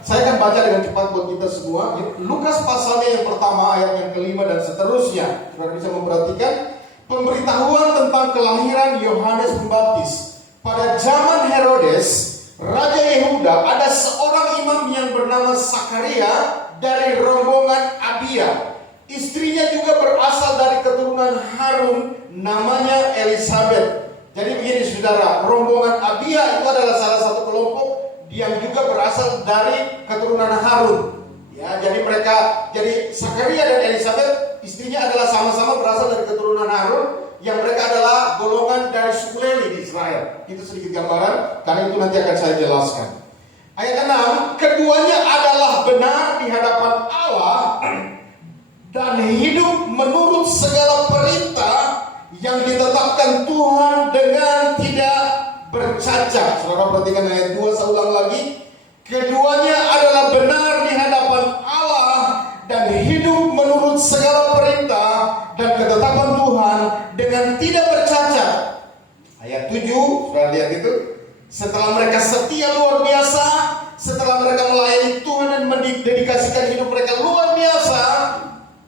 Saya akan baca dengan cepat buat kita semua. Lukas pasalnya yang pertama, ayat yang kelima dan seterusnya. Saudara bisa memperhatikan pemberitahuan tentang kelahiran Yohanes Pembaptis. Pada zaman Herodes, Raja Yehuda, ada seorang imam yang bernama Sakaria dari rombongan Abia. Istrinya juga berasal dari keturunan Harun, namanya Elisabeth. Jadi begini saudara, rombongan Abia itu adalah salah satu kelompok yang juga berasal dari keturunan Harun. Ya, jadi Sakaria dan Elisabeth istrinya adalah sama-sama berasal dari keturunan Harun, yang mereka adalah golongan dari suku Lewi di Israel. Itu sedikit gambaran, karena itu nanti akan saya jelaskan. Ayat 6, keduanya adalah benar di hadapan Allah dan hidup menurut segala perintah yang ditetapkan Tuhan dengan tidak bercacat. Saudara perhatikan ayat 2, saya ulang lagi. Keduanya adalah benar di hadapan Allah dan hidup menurut segala perintah dan ketetapan Tuhan dengan tidak bercacat. Ayat 7, saudara lihat itu. Setelah mereka setia luar biasa, setelah mereka melayani Tuhan dan mendedikasikan hidup mereka luar biasa,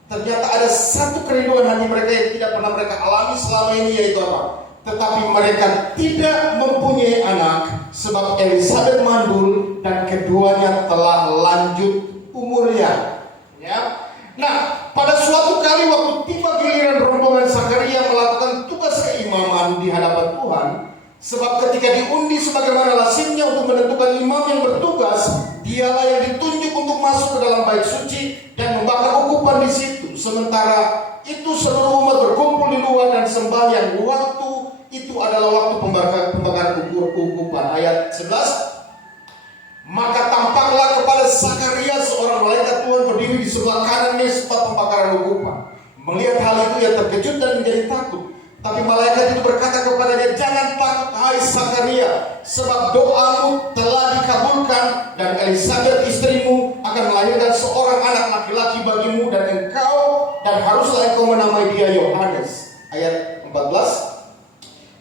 ternyata ada satu kerinduan hati mereka yang tidak pernah mereka alami selama ini, yaitu apa? Tetapi mereka tidak mempunyai anak, sebab Elisabeth mandul dan keduanya telah lanjut umurnya. Ya. Nah, pada suatu kali waktu tiba giliran rombongan Sakaria melakukan tugas keimaman di hadapan Tuhan, sebab ketika diundi sebagaimana lazimnya untuk menentukan imam yang bertugas, dialah yang ditunjuk untuk masuk ke dalam bait suci dan membakar ukupan di situ. Sementara itu seluruh umat berkumpul di luar dan sembahyang. Waktu itu adalah waktu pembakaran ukupan. Ayat 11. Maka tampaklah kepada Sakaria seorang malaikat Tuhan berdiri di sebelah kanannya sempat pembakaran ukupan. Melihat hal itu ia terkejut dan menjadi takut. Tapi malaikat itu berkata kepadanya, jangan takut hai Sakaria, sebab doamu telah dikabulkan dan Elisabeth istrimu akan melahirkan seorang anak laki-laki bagimu dan haruslah engkau menamai dia Yohanes. Ayat 14.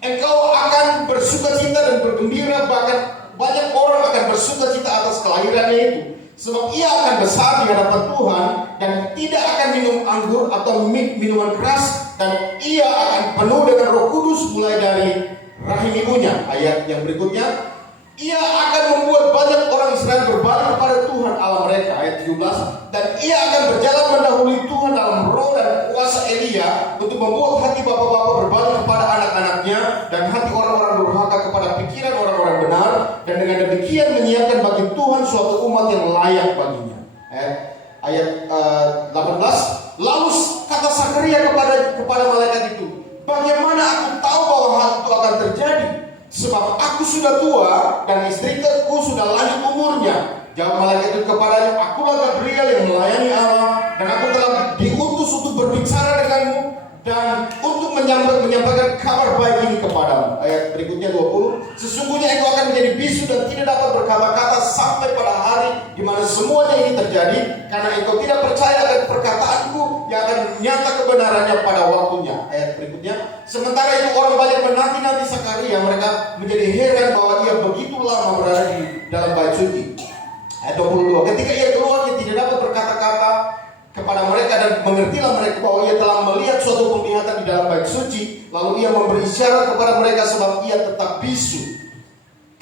Engkau akan bersukacita dan bergembira, bahkan banyak orang akan bersukacita atas kelahirannya itu, sebab ia akan besar di hadapan Tuhan dan tidak akan minum anggur atau minuman keras, dan ia akan penuh dengan Roh Kudus mulai dari rahim ibunya. Ayat yang berikutnya, ia akan membuat banyak orang Israel berbalik kepada Tuhan Allah mereka. Ayat 17. Dan ia akan berjalan mendahului Tuhan dalam roh dan kuasa Elia, untuk membuat hati bapak-bapak berbalik kepada anak-anaknya dan hati orang-orang durhaka kepada pikiran orang-orang benar, dan dengan demikian menyiapkan bagi Tuhan suatu umat yang layak baginya. Ayat 18. Lalu kata Sakaria kepada malaikat itu, bagaimana aku tahu bahwa hal itu akan terjadi? Sebab aku sudah tua dan istriku sudah lanjut umurnya. Jawab malaikat itu kepadanya, akulah Gabriel yang melayani Allah, dan aku telah diutus untuk berbicara denganmu dan untuk menyampaikan kabar baik ini kepadamu. Ayat berikutnya 20. Sesungguhnya engkau akan menjadi bisu dan tidak dapat berkata-kata sampai pada hari di mana semuanya ini terjadi, karena engkau tidak percaya akan perkataanku yang akan nyata kebenarannya pada waktunya. Ayat berikutnya. Sementara itu orang banyak menanti-nanti Sakaria, mereka menjadi heran bahwa ia begitu lama berada di dalam bait suci. Ayat 22. Ketika ia keluar, ia tidak dapat berkata-kata kepada mereka, dan mengertilah mereka bahwa ia telah melihat suatu penglihatan di dalam bait suci. Lalu ia memberi isyarat kepada mereka sebab ia tetap bisu.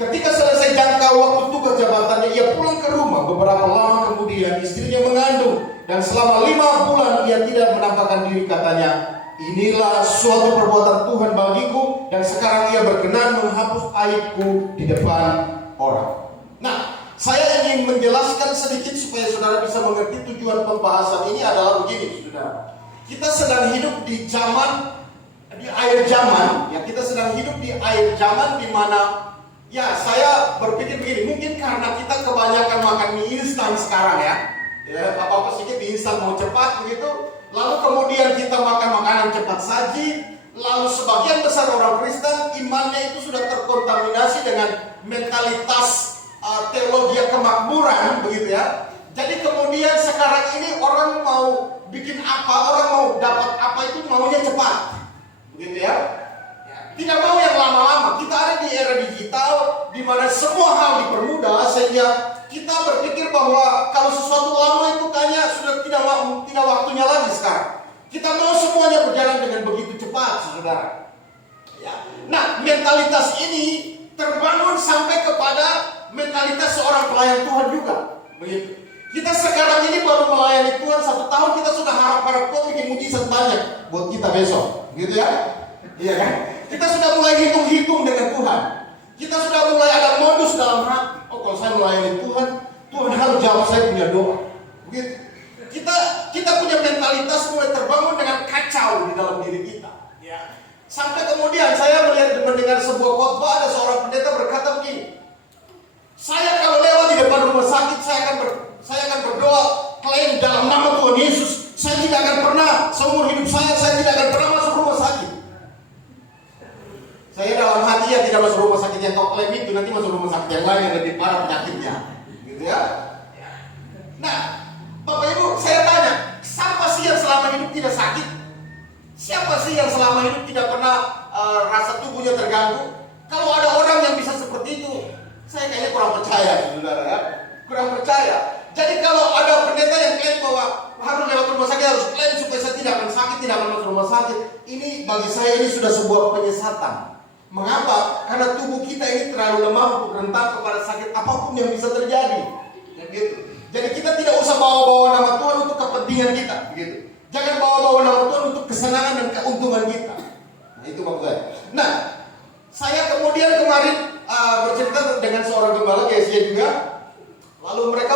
Ketika selesai jangka waktu tugas jabatannya, ia pulang ke rumah. Beberapa lama kemudian istrinya mengandung, dan selama 5 bulan ia tidak menampakkan diri. Katanya, inilah suatu perbuatan Tuhan bagiku, dan sekarang ia berkenan menghapus aibku di depan orang. Nah, saya ingin menjelaskan sedikit supaya saudara bisa mengerti tujuan pembahasan ini adalah begini, saudara. Kita sedang hidup di akhir zaman, ya, kita sedang hidup di akhir zaman di mana, ya, saya berpikir begini, mungkin karena kita kebanyakan makan mie instan sekarang, ya apa-apa sedikit mie instan mau cepat begitu, lalu kemudian kita makan makanan cepat saji, lalu sebagian besar orang Kristen imannya itu sudah terkontaminasi dengan mentalitas teologi kemakmuran, begitu ya. Jadi kemudian sekarang ini orang mau bikin apa, orang mau dapat apa itu maunya cepat, begitu ya. Tidak mau yang lama-lama. Kita ada di era digital di mana semua hal dipermudah, sehingga kita berpikir bahwa kalau sesuatu lama itu kayaknya sudah tidak waktunya lagi sekarang. Kita mau semuanya berjalan dengan begitu cepat, saudara. Ya. Nah, mentalitas ini terbangun sampai kepada mentalitas seorang pelayan Tuhan juga. Begitu. Kita sekarang ini baru melayani Tuhan 1 tahun, kita sudah harap Tuhan bikin mujizat banyak buat kita besok, gitu ya? Iya kan? Kita sudah mulai hitung-hitung dengan Tuhan. Kita sudah mulai ada modus dalam hati. Oh, kalau saya melayani Tuhan, Tuhan harus jawab saya punya doa. Begitu. Kita punya mentalitas mulai terbangun dengan kacau di dalam diri kita. Ya. Sampai kemudian saya mendengar sebuah khotbah, ada seorang pendeta berkata begini. Saya kalau lewat di depan rumah sakit, saya akan berdoa klaim dalam nama Tuhan Yesus. Saya tidak akan pernah, seumur hidup saya tidak akan pernah masuk rumah sakit. Saya dalam hati ya tidak masuk rumah sakit yang kau klaim itu, nanti masuk rumah sakit yang lain yang lebih parah penyakitnya. Gitu ya. Nah, Bapak Ibu, saya tanya, siapa sih yang selama hidup tidak sakit? Siapa sih yang selama hidup tidak pernah rasa tubuhnya terganggu? Kalau ada orang yang bisa seperti itu, saya kayaknya kurang percaya, saudara ya. Kurang percaya. Jadi kalau ada pendeta yang klaim bahwa harus lewat rumah sakit, harus klaim supaya saya tidak akan sakit, tidak akan masuk rumah sakit. Ini bagi saya ini sudah sebuah penyesatan. Mengapa? Karena tubuh kita ini terlalu lemah untuk rentan kepada sakit apapun yang bisa terjadi. Ya, gitu. Jadi kita tidak usah bawa-bawa nama Tuhan untuk kepentingan kita. Gitu. Jangan bawa-bawa nama Tuhan untuk kesenangan dan keuntungan kita. Nah, itu maksud saya. Nah, saya kemudian kemarin bercerita dengan seorang gembala GSJ juga. Lalu mereka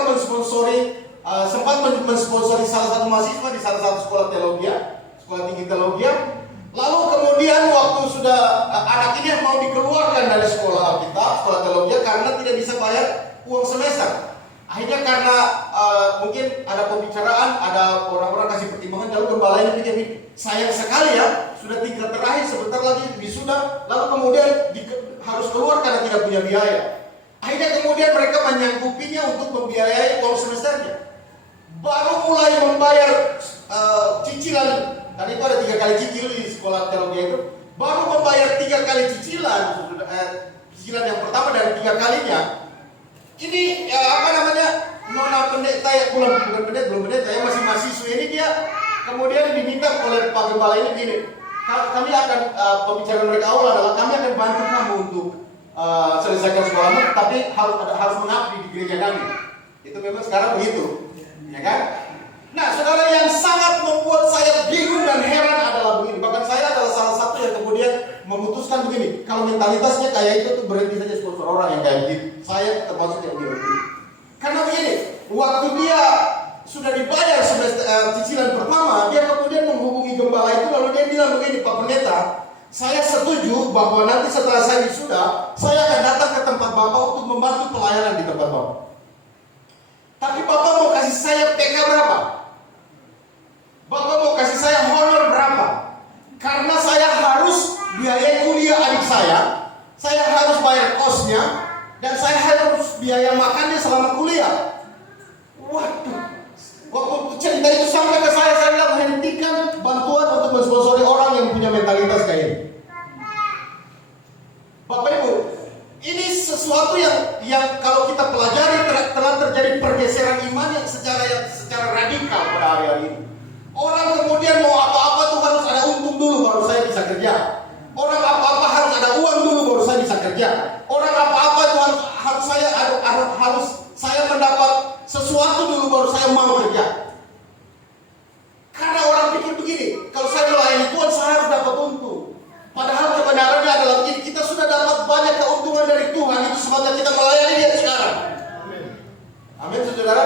sempat mensponsori salah satu mahasiswa di salah satu sekolah teologi, sekolah tinggi teologi. Lalu kemudian waktu sudah anak ini mau dikeluarkan dari sekolah kita, sekolah teologi, karena tidak bisa bayar uang semester. Akhirnya karena mungkin ada pembicaraan, ada orang-orang kasih pertimbangan, lalu gembala ini pikir, sayang sekali ya, sudah tingkat terakhir, sebentar lagi wisuda, lalu kemudian harus keluar karena tidak punya biaya. Akhirnya kemudian mereka menyanggupinya untuk membiayai uang semesternya. Baru mulai membayar cicilan, karena itu ada 3 kali cicil di sekolah teologi itu. Baru membayar 3 kali cicilan, cicilan yang pertama dari 3 kalinya. Ini nona pendeta ya, belum pendeta ya, masih mahasiswa ini dia kemudian diminta oleh Pak Gembala ini gini, kami akan pembicaraan mereka awal adalah kami akan bantu kamu untuk selesaikan sekolahmu, tapi harus mengabdi di gereja kami. Itu memang sekarang begitu, ya kan? Nah, saudara, yang sangat membuat saya bingung dan heran adalah begini. Bahkan saya adalah salah satu yang kemudian memutuskan begini. Kalau mentalitasnya kayak itu tuh berhenti saja sponsor orang yang kayak gitu. Saya termasuk yang gitu. Karena begini, waktu dia sudah dibayar cicilan pertama, dia kemudian menghubungi gembala itu, lalu dia bilang begini, Pak Pendeta, saya setuju bahwa nanti setelah saya wisuda, saya akan datang ke tempat Bapak untuk membantu pelayanan di tempat Bapak. Tapi Bapak mau kasih saya PK berapa? Bapak mau kasih saya honor berapa? Karena saya harus biaya kuliah adik saya harus bayar kosnya, dan saya harus biaya makannya selama kuliah. Waduh, waktu cerita itu sampai ke saya bilang hentikan bantuan untuk mensponsori orang yang punya mentalitas kayak ini. Bapak Ibu, ini sesuatu yang kalau kita pelajari telah terjadi pergeseran iman yang secara radikal pada hari-hari ini. Orang kemudian mau apa-apa tuh harus ada untung dulu baru saya bisa kerja. Orang apa-apa harus ada uang dulu baru saya bisa kerja. Orang apa-apa itu harus saya mendapat sesuatu dulu baru saya mau kerja. Karena orang pikir begini, kalau saya melayani Tuhan saya harus dapat untung. Padahal kebenarannya adalah begini, kita sudah dapat banyak keuntungan dari Tuhan, itu sebabnya kita melayani Dia sekarang. Amin, saudara.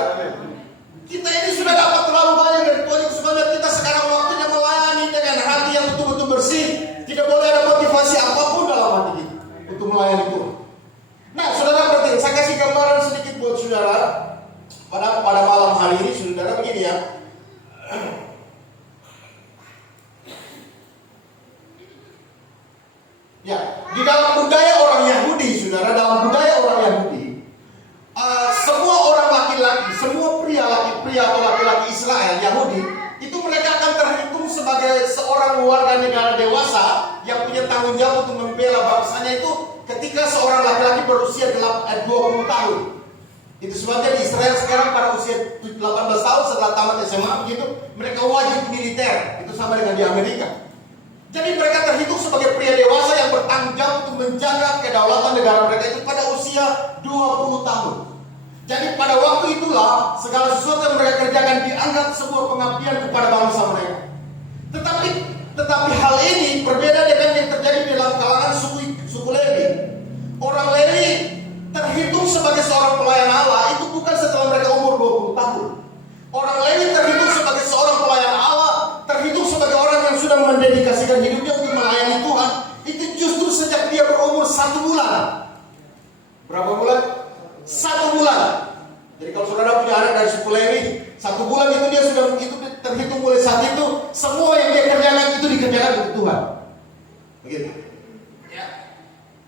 Kita ini sudah dapat terlalu banyak dari Tuhan, itu sebabnya kita sekarang waktunya melayani dengan hati yang betul-betul bersih. Tidak boleh ada motivasi apapun dalam hati kita untuk melayani Tuhan. Nah, saudara, berarti saya kasih gambaran sedikit buat saudara pada malam hari ini, saudara, begini ya. Ya, di dalam budaya orang Yahudi, saudara, semua orang laki-laki, semua pria atau laki-laki Israel Yahudi, itu mereka akan terhitung sebagai seorang warga negara dewasa yang punya tanggung jawab untuk membela bangsanya itu ketika seorang laki-laki berusia 20 tahun. Itu sebabnya di Israel sekarang pada usia 18 tahun setelah tamat SMA begitu, mereka wajib militer. Itu sama dengan di Amerika. Jadi mereka terhitung sebagai pria dewasa yang bertanggung jawab untuk menjaga kedaulatan negara mereka itu pada usia 20 tahun. Jadi pada waktu itulah segala sesuatu yang mereka kerjakan dianggap sebuah pengabdian kepada bangsa mereka. Tetapi hal ini berbeda dengan yang terjadi dalam kalangan suku Lewi. Orang Lewi terhitung sebagai seorang pelayan Allah itu bukan setelah mereka umur 20 tahun. Orang Lewi terhitung sebagai seorang pelayan Allah, terhitung sebagai orang yang sudah mendedikasikan hidupnya untuk melayani Tuhan, itu justru sejak dia berumur 1 bulan. Berapa bulan? 1 bulan. Jadi kalau saudara punya anak dari suku Lewi, 1 bulan itu dia sudah itu terhitung mulai saat itu, semua yang dia kerjakan itu dikerjakan untuk Tuhan. Begitu. Ya.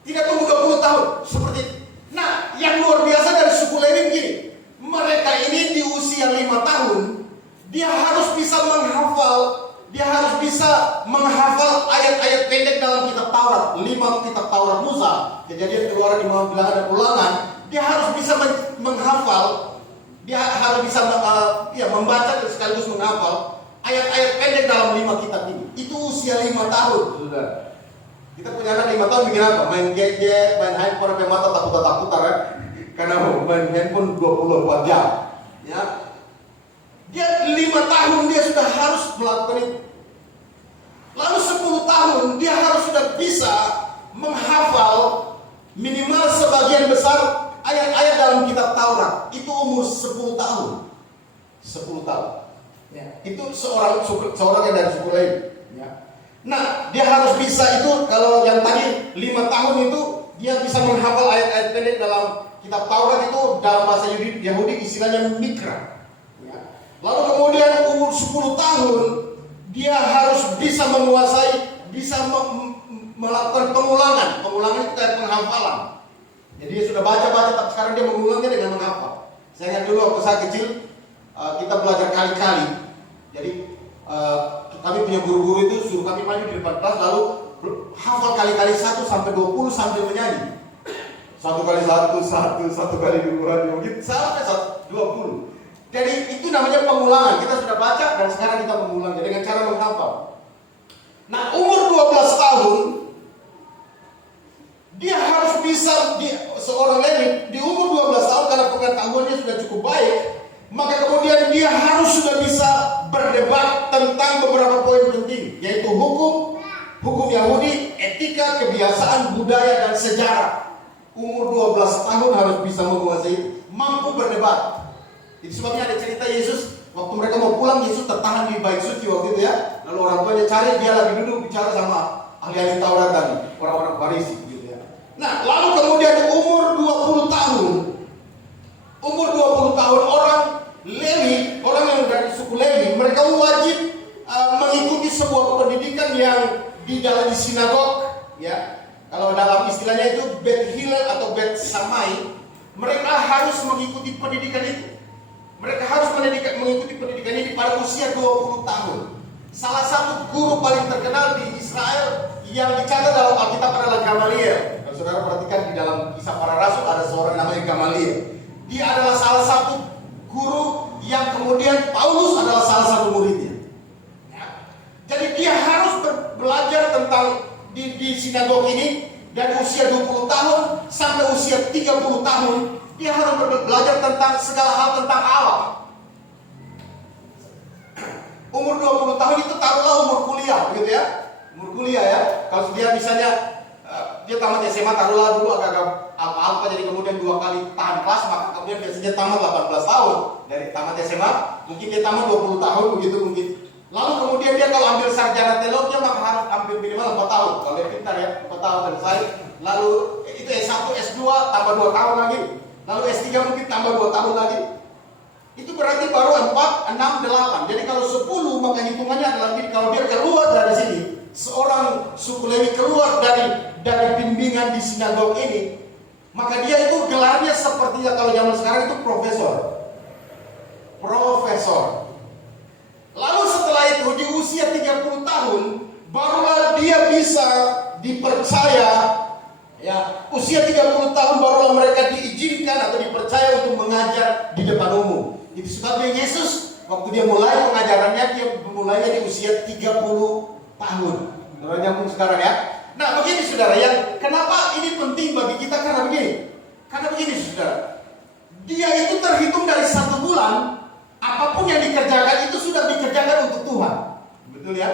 Tidak tunggu 20 tahun seperti itu. Nah, yang luar biasa dari suku Lewi begini, mereka ini di usia 5 tahun, dia harus bisa menghafal ayat-ayat pendek dalam kitab Taurat, 5 kitab Taurat Musa, Kejadian, Keluaran, Imam, Bilangan, dan Ulangan. Dia harus bisa menghafal, dia harus bisa membaca dan sekaligus menghafal ayat-ayat pendek dalam 5 kitab ini. Itu usia 5 tahun, saudara. Kita punya anak 5 tahun bikin apa? Main gadget, main handphone sampai mata takut-takutan ya. Karena main handphone 24 jam. Ya. Dia 5 tahun dia sudah harus melakukan itu. Lalu 10 tahun dia harus sudah bisa menghafal minimal sebagian besar ayat-ayat dalam kitab Taurat. Itu umur 10 tahun. 10 tahun. Ya. Itu seorang yang dari suku Lewi. Ya. Nah, dia harus bisa itu, kalau yang tadi 5 tahun itu dia bisa menghafal ayat-ayat pendek dalam kitab Taurat itu dalam bahasa Yahudi istilahnya mikra. Ya. Lalu kemudian umur 10 tahun dia harus bisa menguasai, bisa melakukan pengulangan. Pengulangan itu kayak penghafalan. Jadi dia sudah baca-baca, tapi sekarang dia mengulangnya dengan menghafal. Saya ingat dulu waktu saya kecil, kita belajar kali-kali. Jadi kami punya guru-guru itu suruh kami maju di depan kelas, lalu hafal kali-kali 1 sampai 20 sambil menyanyi. 1 kali 1, 1 kali 2, begitu sampai 20. Jadi itu namanya pengulangan. Kita sudah baca dan sekarang kita mengulangnya dengan cara menghafal. Nah, umur 12 tahun dia harus bisa, seorang Lewi di umur 12 tahun karena pengetahuannya sudah cukup baik, maka kemudian dia harus sudah bisa berdebat tentang beberapa poin penting, yaitu hukum Yahudi, etika, kebiasaan, budaya, dan sejarah. Umur 12 tahun harus bisa menguasai, mampu berdebat. Itu sebabnya ada cerita Yesus, waktu mereka mau pulang, Yesus tertahan di bait suci waktu itu ya. Lalu orang tuanya cari, dia lagi duduk bicara sama ahli-ahli Taurat tadi, orang-orang Farisi gitu ya. Nah, lalu kemudian umur 20 tahun, orang Lewi, orang yang dari suku Lewi, mereka wajib mengikuti sebuah pendidikan yang di dalam sinagog, ya. Kalau dalam istilahnya itu Bet Hillel atau Bet Shammai, mereka harus mengikuti pendidikan itu. Mereka harus mengikuti pendidikan ini pada usia 20 tahun. Salah satu guru paling terkenal di Israel yang dicatat dalam Alkitab adalah Gamaliel. Kalau saudara perhatikan di dalam Kisah Para Rasul ada seorang namanya Gamaliel. Dia adalah salah satu guru yang kemudian Paulus adalah salah satu muridnya. Ya. Jadi dia harus belajar tentang di sinagog ini dari usia 20 tahun sampai usia 30 tahun. Dia harus belajar tentang segala hal tentang Allah. Umur 20 tahun itu taruhlah umur kuliah, gitu ya. Umur kuliah ya. Kalau dia misalnya dia tamat SMA taruhlah dulu agak apa-apa, jadi kemudian 2 kali tahan kelas, maka kemudian biasanya tamat 18 tahun. Dari tamat SMA, mungkin dia tamat 20 tahun begitu mungkin. Lalu kemudian dia kalau ambil sarjana teologi maka harus ambil minimal 4 tahun. Kalau dia pintar ya, 4 tahun selesai. Lalu itu S1, S2 tambah 2 tahun lagi. Lalu S3 mungkin tambah 2 tahun lagi. Itu berarti baru 4, 6, 8. Jadi kalau 10 maka hitungannya adalah kalau dia keluar dari sini, seorang suku Lewi keluar dari bimbingan di sinagog ini, maka dia itu gelarnya sepertinya kalau zaman sekarang itu profesor. Lalu setelah itu di usia 30 tahun barulah dia bisa dipercaya. Ya, usia 30 tahun barulah mereka diizinkan atau dipercaya untuk mengajar umum. Itu sebabnya Yesus waktu dia mulai pengajarannya, dia mulainya di usia 30 tahun. Saudara nyambung sekarang ya. Nah begini saudara, yang kenapa ini penting bagi kita karena begini. Karena begini saudara, dia itu terhitung dari 1 bulan, apapun yang dikerjakan itu sudah dikerjakan untuk Tuhan. Betul ya?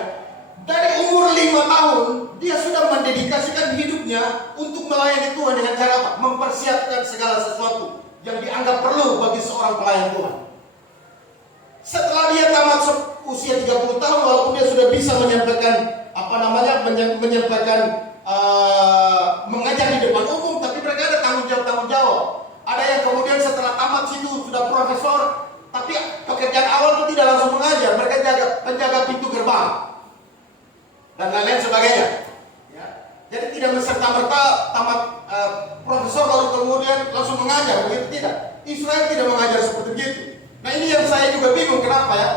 Dari umur 5 tahun, dia sudah mendedikasikan hidupnya untuk melayani Tuhan dengan cara apa? Mempersiapkan segala sesuatu yang dianggap perlu bagi seorang pelayan Tuhan. Setelah dia tamat usia 30 tahun, walaupun dia sudah bisa menyampaikan mengajar di depan umum, tapi mereka ada tanggung jawab. Ada yang kemudian setelah tamat situ sudah profesor, tapi pekerjaan awal itu tidak langsung mengajar, mereka penjaga pintu gerbang dan lain-lain sebagainya. Ya. Jadi tidak serta-merta tamat profesor lalu kemudian langsung mengajar, begitu tidak. Israel tidak mengajar seperti itu. Nah ini yang saya juga bingung kenapa ya.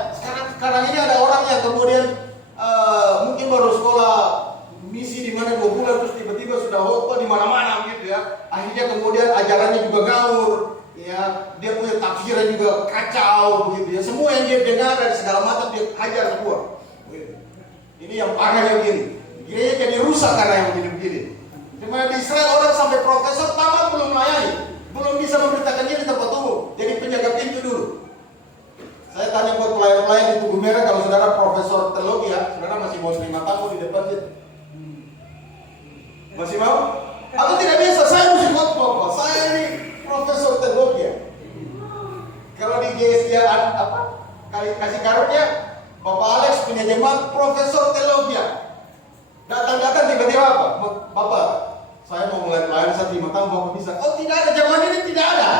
Sekarang ini ada orang yang kemudian mungkin baru sekolah misi di mana 2 bulan terus tiba-tiba sudah khotbah di mana-mana gitu ya. Akhirnya kemudian ajarannya juga ngawur, ya. Dia punya tafsiran juga kacau begitu ya. Semua yang dia dengar dari segala macam dia hajar semua. Begitu. Ini yang parahnya begini. Gereja jadi rusak karena yang begini-begini. Dimana di Israel orang sampai profesor tamat belum melayani, belum bisa memberitakan dia di tempat umum. Jadi penjaga pintu dulu. Saya tanya buat pelayan-pelayan di Tugu Merah, kalau saudara profesor teologi ya, saudara masih mau 5 tamu di depan dia? Masih mau? Atau tidak biasa? Saya mesti buat apa? Saya ini profesor teologi ya. Kalau di GSD apa? Kasih karunia, Bapak Alex punya jemaat profesor teologi ya. Datang-datang tiba-tiba apa? Bapak, saya mau mulai pelayanan 5 tahun, Bapak bisa? Oh tidak ada, zaman ini tidak ada.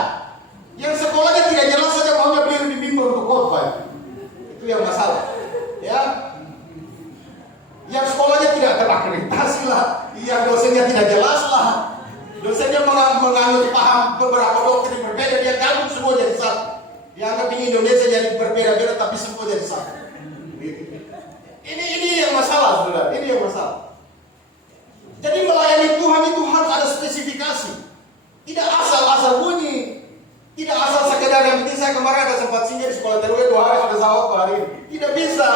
Yang sekolahnya tidak jelas saja maunya beli di mimbar untuk khotbah. Itu yang masalah. Ya. Yang sekolahnya tidak terakreditasi lah, yang dosennya tidak jelas lah. Dosennya menganut paham beberapa doktrin berbeda, dia gabung semua jadi satu. Dianggap ini Indonesia jadi berbeda-beda tapi semua jadi satu. Ini yang masalah, saudara. Ini yang masalah. Jadi melayani Tuhan itu harus ada spesifikasi. Tidak asal-asal bunyi. Tidak asal sekedar yang penting saya kemarin ada sempat singgah di sekolah teologi 2 hari sudah sahur hari ini. Tidak bisa.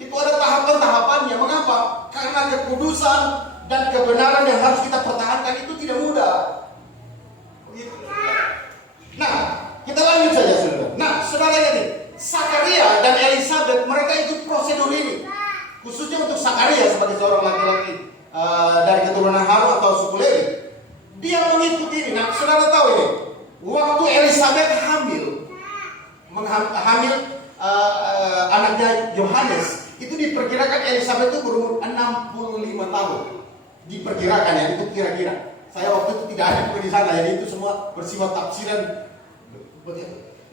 Itu ada tahapan-tahapannya. Mengapa? Karena kekudusan dan kebenaran yang harus kita pertahankan itu tidak mudah. Begitu. Nah, kita lanjut saja saudara. Nah, saudara ini, Sakaria dan Elizabeth mereka ikut prosedur ini. Khususnya untuk Sakaria sebagai seorang laki-laki dari keturunan Harun atau suku Lewi. Dia mengikuti ini. Nah, saudara tahu ini. Waktu Elizabeth hamil anaknya Yohanes, itu diperkirakan Elizabeth itu berumur 65 tahun. Diperkirakan ya, itu kira-kira. Saya waktu itu tidak ada di sana, jadi itu semua bersifat tafsiran.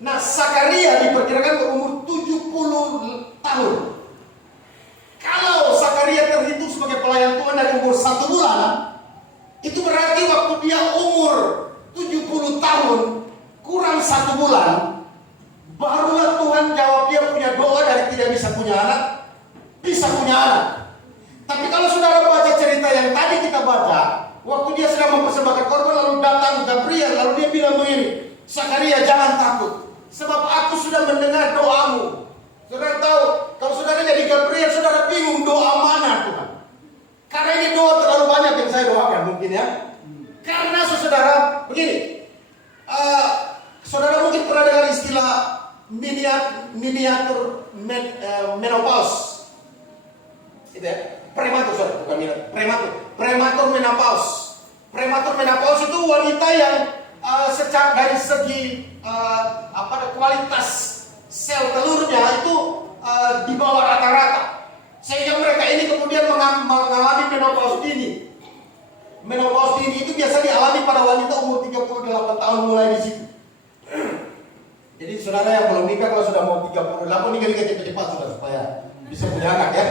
Nah, Sakaria diperkirakan berumur 70 tahun. Kalau Sakaria terhitung sebagai pelayan Tuhan dari umur 1 bulan, itu berarti waktu dia umur 70 tahun kurang 1 bulan, barulah Tuhan jawab dia punya doa dari tidak bisa punya anak, bisa punya anak. Tapi kalau saudara baca cerita yang tadi kita baca, waktu dia sedang mempersembahkan korban lalu datang Gabriel, lalu dia bilang begini, Sakaria jangan takut, sebab aku sudah mendengar doamu. Saudara tahu, kalau saudara jadi Gabriel, saudara bingung doa mana Tuhan. Karena ini doa terlalu banyak yang saya doakan mungkin ya. Karena saudara, begini, saudara mungkin pernah dengar istilah miniatur menopause. Itu ya, prematur, saudara, bukan miniatur, prematur menopause. Prematur menopause itu wanita yang secara dari segi kualitas sel telurnya itu di bawah rata-rata. Sehingga mereka ini kemudian mengalami menopause dini. Menopause dini itu biasa dialami pada wanita umur 38 tahun mulai di situ. Jadi saudara yang belum nikah kalau sudah mau 38 nikah cepat sudah supaya bisa punya anak ya.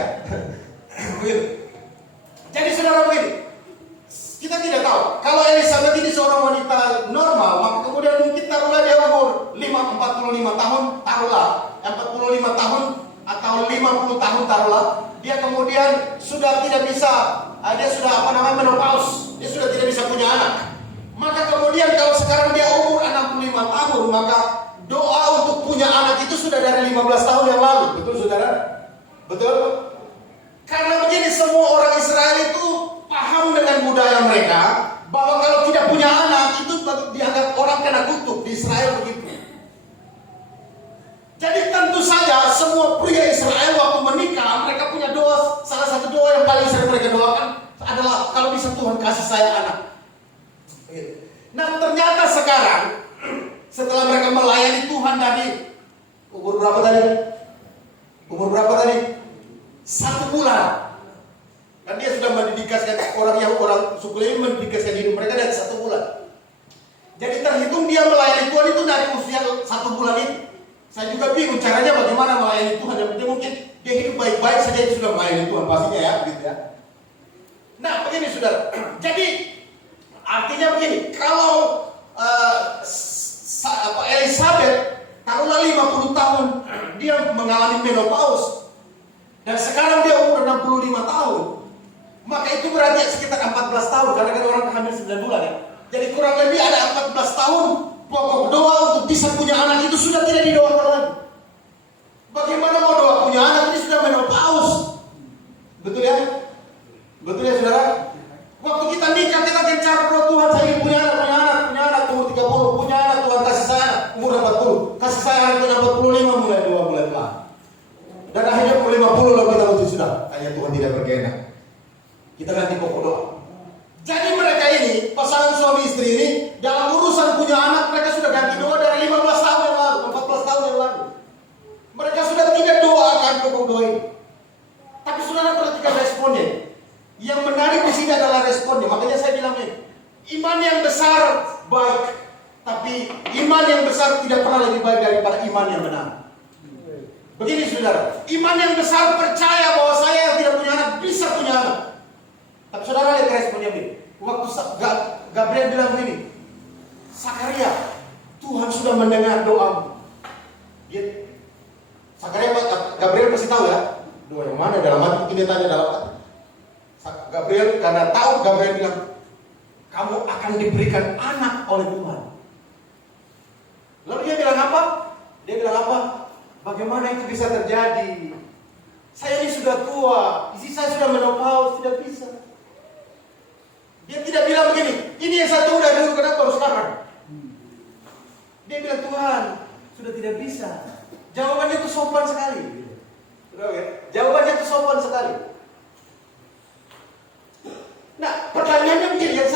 Begitu. Jadi saudara begini, kita tidak tahu. Kalau Elizabeth ini seorang wanita normal, maka kemudian mungkin taruhlah dia umur 45 tahun, taruhlah 45 tahun atau 50 tahun taruhlah. Dia kemudian sudah tidak bisa, dia sudah menopause, dia sudah tidak bisa punya anak. Maka kemudian kalau sekarang dia umur 65 tahun, maka Doa untuk punya anak itu sudah dari 15 tahun yang lalu. Betul saudara? Betul? Karena begini, semua orang Israel itu paham dengan budaya mereka, bahwa kalau tidak punya anak itu dianggap orang kena kutuk. Di Israel begitu. Jadi tentu saja semua pria Israel waktu menikah, mereka punya doa. Salah satu doa yang paling sering mereka doakan adalah, kalau bisa Tuhan kasih saya anak. Nah ternyata sekarang, setelah mereka melayani Tuhan dari umur berapa tadi? Umur berapa tadi? 1 bulan. Dan dia sudah mendedikasikan orang suku Lewi mendedikasikan hidup mereka dari 1 bulan. Jadi terhitung dia melayani Tuhan itu dari usia 1 bulan itu. Saya juga bingung caranya bagaimana melayani Tuhan. Yang penting mungkin dia hidup baik-baik saja itu sudah melayani Tuhan pastinya ya, gitu ya. Nah begini saudara. Jadi artinya begini, kalau Elizabeth taruhlah 50 tahun dia mengalami menopause dan sekarang dia umur 65 tahun, maka itu berarti sekitar 14 tahun karena kan orang hamil 9 bulan ya. Jadi kurang lebih ada 14 tahun pokok doa untuk bisa punya anak itu sudah tidak didoakan lagi. Bagaimana mau doa punya anak ini sudah menopause? Betul ya? Betul ya saudara? Waktu kita nikah kita gencar berdoa, Tuhan saya ingin punya anak umur 30, punya anak Tuhan kasih saya anak umur 40, kasih saya anak umur 45 mulai 2 bulan lah. Dan akhirnya umur 50 lalu kita uji sudah, hanya Tuhan tidak berkenan. Kita ganti pokok doa. Jadi mereka ini, pasangan suami istri ini, dalam urusan punya anak mereka sudah ganti doa dari 15 tahun yang lalu, 14 tahun yang lalu. Mereka sudah tidak doakan pokok doa ini. Tapi saudara perhatikan responnya. Yang menarik di sini adalah responnya. Makanya saya bilang ini, iman yang besar baik, tapi iman yang besar tidak pernah lebih baik daripada iman yang benar. Begini saudara, iman yang besar percaya bahwa saya yang tidak punya anak bisa punya anak. Tapi saudara lihat responnya ini. Waktu Gabriel bilang begini, Sakaria, Tuhan sudah mendengar doamu. Gabriel pasti tahu ya, doa yang mana dalam hati, mungkin dia tanya dalam hati. Gabriel karena tahu, Gabriel bilang, kamu akan diberikan anak oleh Tuhan. Lalu dia bilang apa? Dia bilang apa? Bagaimana itu bisa terjadi? Saya ini sudah tua, istri saya sudah menopause, tidak bisa. Dia tidak bilang begini, ini yang saya tunda dulu, kenapa baru sekarang? Dia bilang, Tuhan, sudah tidak bisa. Jawabannya itu sopan sekali. Jawabannya itu sopan sekali. Nah, pertanyaannya begini, yang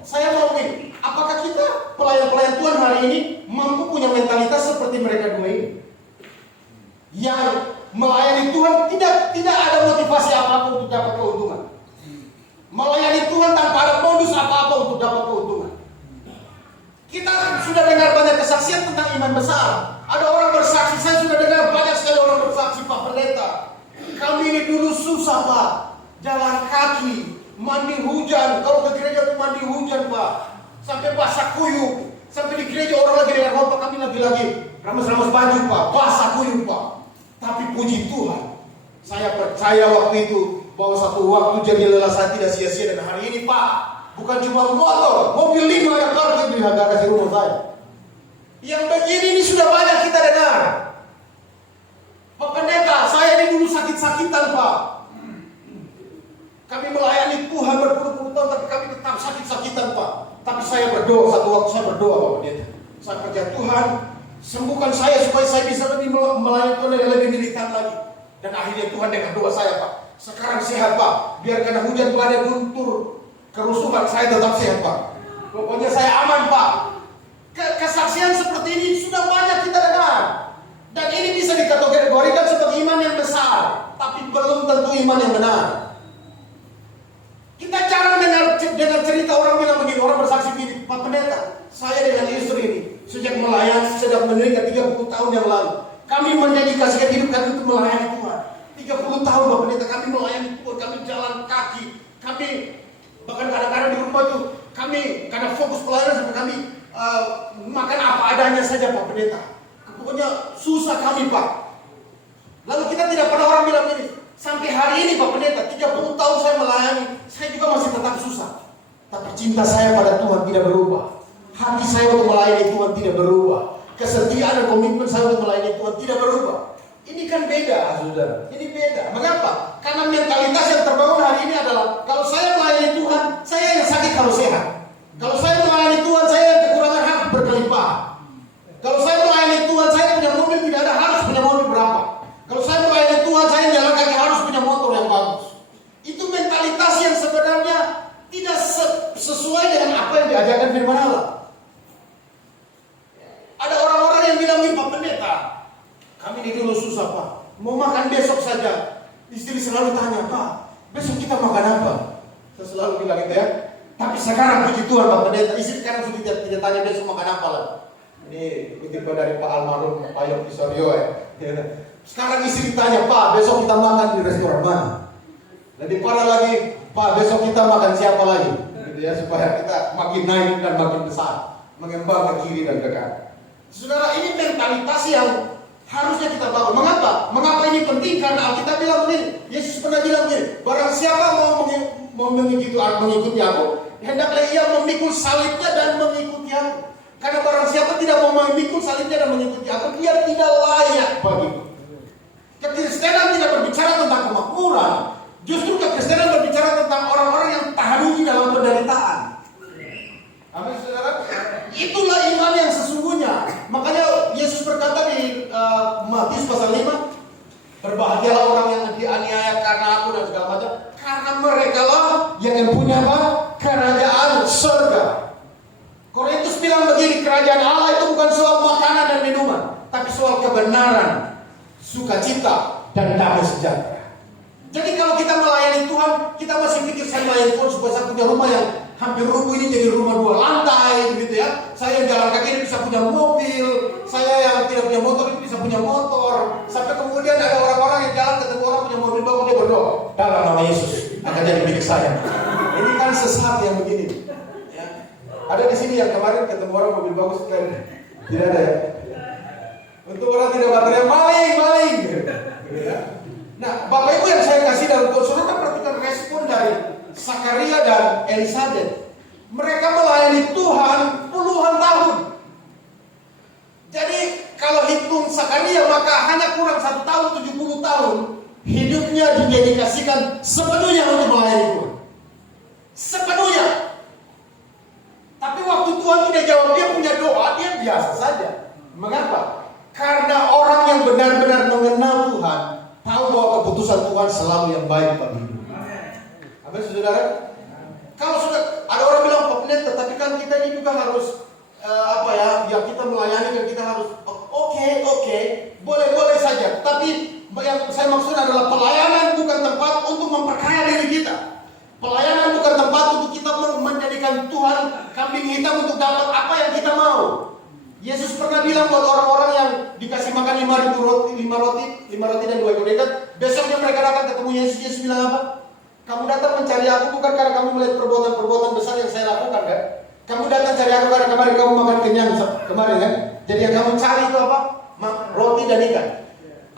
saya mau begini, apakah kita pelayan-pelayan Tuhan hari ini mampu punya mentalitas seperti mereka dua ini? Yang melayani Tuhan tidak ada motivasi apa-apa untuk dapat keuntungan. Melayani Tuhan tanpa ada modus apa-apa untuk dapat keuntungan. Kita sudah dengar banyak kesaksian tentang iman besar. Ada orang bersaksi, saya sudah dengar banyak sekali orang bersaksi, Pak Pendeta. Kami ini dulu susah Pak, jalan kaki, mandi hujan. Kalau ke gereja itu mandi hujan Pak, sampai basah kuyup. Sampai di gereja orang lagi dengan khotbah, kami lagi ramas-ramas baju Pak, basah kuyup Pak. Tapi puji Tuhan, saya percaya waktu itu bahwa satu waktu jadi lelah saya tidak sia-sia. Dan hari ini Pak, bukan cuma motor, mobil 5 ada parkir di garasi rumah saya. Yang begini ini sudah banyak kita dengar. Pak Pendeta, saya ini dulu sakit-sakitan Pak. Kami melayani Tuhan berpuluh-puluh tahun, tapi kami tetap sakit-sakitan Pak. Tapi saya berdoa, satu waktu saya berdoa Pak Pendeta. Saya percaya Tuhan, sembuhkan saya supaya saya bisa lebih melayani Tuhan dan lebih militan lagi. Dan akhirnya Tuhan dengan doa saya Pak, sekarang sehat Pak. Biar karena hujan badai guntur kerusuhan, saya tetap sehat Pak. Pokoknya saya aman Pak. Kesaksian seperti ini sudah banyak kita dengar. Dan ini bisa dikategorikan sebagai iman yang besar, tapi belum tentu iman yang benar. Kita jarang dengar cerita orang bilang begini, orang bersaksi begini, Pak Pendeta, saya dengan istri ini sejak melayani, sejak menikah 30 tahun yang lalu, kami mendedikasikan hidup kami untuk melayani Tuhan. 30 tahun Pak Pendeta, kami melayani Tuhan, kami jalan kaki, kami bahkan kadang-kadang di rumah itu kami karena fokus pelayanan sampai kami makan apa adanya saja Pak Pendeta. Pokoknya susah kami Pak. Lalu kita tidak pernah orang bilang ini. Sampai hari ini Pak Pendeta, 30 tahun saya melayani, saya juga masih tetap susah. Tapi cinta saya pada Tuhan tidak berubah. Hati saya untuk melayani Tuhan tidak berubah. kesetiaan dan komitmen saya untuk melayani Tuhan tidak berubah. Ini kan beda, saudara. Ini beda. Mengapa? Karena mentalitas yang terbangun hari ini adalah kalau saya melayani Tuhan, saya yang sakit harus sehat. Kalau saya melayani Tuhan, saya yang kekurangan hak berkelimpahan. Kalau saya melayani Tuhan, saya punya mobil tidak ada harus punya mobil berapa. Kalau saya melayani Tuhan, saya yang jalan kaki harus punya motor yang bagus. Itu mentalitas yang sebenarnya tidak sesuai dengan apa yang diajarkan firman Allah. Ada orang-orang yang bilang, Pak Pendeta, kami ini dulu susah Pak, mau makan besok saja. Istri selalu tanya, Pak, besok kita makan apa? Saya selalu bilang itu ya. Tapi sekarang puji Tuhan Pak Pendeta, istri sekarang sudah tidak tanya besok makan apa lah. Ini kutip dari Pak almarhum Pak Yogi Soryo ya. Sekarang istri tanya, Pak, besok kita makan di restoran mana? Lebih parah lagi, Pak, besok kita makan siapa lagi? Gitu ya, supaya kita makin naik dan makin besar, mengembang ke kiri dan ke kanan. Saudara, ini mentalitas yang harusnya kita bangun. Mengapa? Mengapa ini penting? Karena Alkitab bilang begini, Yesus pernah bilang begini, barang siapa mau mengikuti aku, hendaklah ia memikul salibnya dan mengikuti aku. Karena barang siapa tidak mau memikul salibnya dan mengikuti aku, dia tidak layak bagiku. Kekristenan tidak berbicara tentang kemakmuran. Justru kekristenan berbicara tentang orang-orang yang tahan uji dalam penderitaan. Amin, saudara. Itulah iman yang sesungguhnya. Makanya Yesus berkata di Matius pasal 5, berbahagialah orang yang dianiaya karena aku dan segala macam, karena mereka lah yang punya apa? Kerajaan surga. Korintus bilang begini, kerajaan Allah itu bukan soal makanan dan minuman, tapi soal kebenaran, sukacita dan damai sejahtera. Jadi kalau kita melayani Tuhan, kita masih pikir saya melayani Tuhan supaya saya punya rumah yang hampir rubuh ini jadi rumah 2 lantai, begitu ya. Saya yang jalan kaki ini bisa punya mobil, saya yang tidak punya motor ini bisa punya motor. Sampai kemudian ada orang-orang yang jalan ketemu orang punya mobil bagus, dia berdoa, dalam nama Yesus akan jadi milik saya. Ini kan sesat yang begini. Ya. Ada di sini yang kemarin ketemu orang mobil bagus kan? Tidak ada ya. Untuk orang tidak baterai, maling. Gitu ya. Nah, Bapak Ibu yang saya kasih dalam Tuhan, saudara perhatikan respon dari Zakaria dan Elizabeth. Mereka melayani Tuhan puluhan tahun. Jadi kalau hitung Zakaria maka hanya kurang 1 tahun 70 tahun hidupnya didedikasikan sepenuhnya untuk melayani Tuhan. Sepenuhnya. Tapi waktu Tuhan tidak jawab dia punya doa, dia biasa saja. Mengapa? Karena orang yang benar-benar mengenal Tuhan tahu bahwa keputusan Tuhan selalu yang baik bagi hidup. Amin, saudara. Kalau sudah ada orang bilang Pak Pendeta, tapi kan kita ini juga harus yang kita melayani dan kita harus oke, boleh saja. Tapi yang saya maksud adalah pelayanan bukan tempat untuk memperkaya diri kita. Pelayanan bukan tempat untuk kita menjadikan Tuhan kambing hitam untuk dapat apa yang kita mau. Yesus pernah bilang buat orang-orang yang dikasih makan 5 roti dan 2 ekor ikan. Besoknya mereka datang ketemu Yesus. Yesus bilang apa? Kamu datang mencari aku bukan karena kamu melihat perbuatan-perbuatan besar yang saya lakukan kan? Kamu datang cari aku karena kemarin kamu makan kenyang kemarin kan? Jadi yang kamu cari itu apa? Roti dan ikan.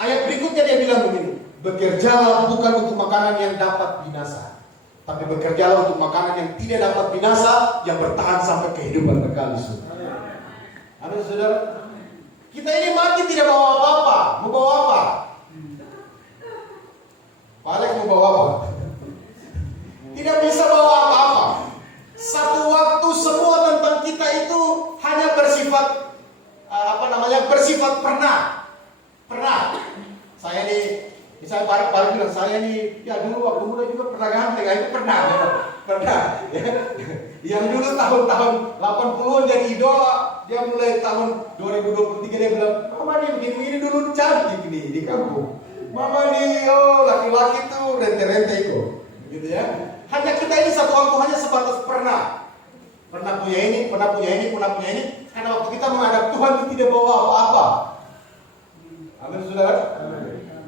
Ayat berikutnya dia bilang begini, bekerjalah bukan untuk makanan yang dapat binasa, tapi bekerjalah untuk makanan yang tidak dapat binasa, yang bertahan sampai kehidupan kekal. Amin, saudara. Kita ini mati tidak bawa apa-apa. Mau bawa apa? Pak Alex mau bawa apa? Tidak bisa bawa apa-apa. Satu waktu semua tentang kita itu hanya bersifat bersifat pernah. Saya nih, misalnya Pak bilang saya nih, ya dulu waktu muda juga pernah ganteng, itu pernah. Ya. Yang dulu tahun-tahun 80-an jadi idola, dia mulai tahun 2023 dia bilang, Mama nih begini dulu cantik nih di kampung. Mama nih, laki-laki tuh rente-rente itu, gitu ya. Hanya kita ini satu waktu hanya sebatas pernah punya ini, karena waktu kita menghadap Tuhan itu tidak bawa apa-apa. Amin, saudara.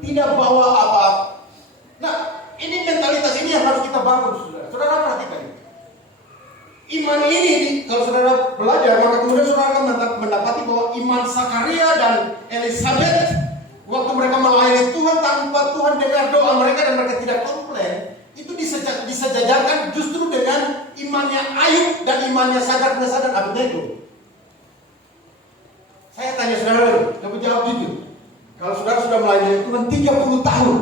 Tidak bawa apa-apa. Nah, ini mentalitas ini yang harus kita bangun, saudara. Saudara perhatikan ini. Iman ini, kalau saudara belajar, maka kemudian saudara akan mendapati bahwa iman Zakaria dan Elizabeth, waktu mereka melayani Tuhan tanpa Tuhan dengar doa mereka dan mereka tidak komplain, itu disejajarkan justru dengan imannya Ayub dan imannya Sadrak, Mesah dan Abednego. Saya tanya saudara, kamu jawab gitu. Kalau saudara sudah melayani Tuhan 30 tahun,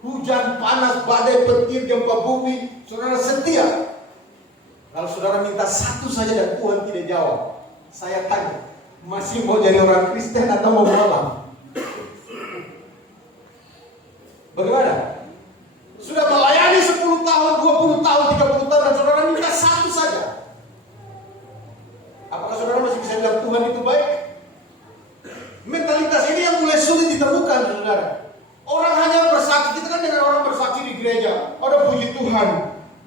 hujan, panas, badai, petir, gempa bumi, saudara setia. Kalau saudara minta satu saja dan Tuhan tidak jawab, saya tanya, masih mau jadi orang Kristen atau mau menolak? Bagaimana? Sudah melayani 10 tahun, 20 tahun, 30 tahun dan saudara minta satu saja. Apakah saudara masih bisa bilang Tuhan itu baik? Mentalitas ini yang mulai sulit ditemukan, saudara. Orang hanya bersaksi, kita kan dengan orang bersaksi di gereja. Ada puji Tuhan,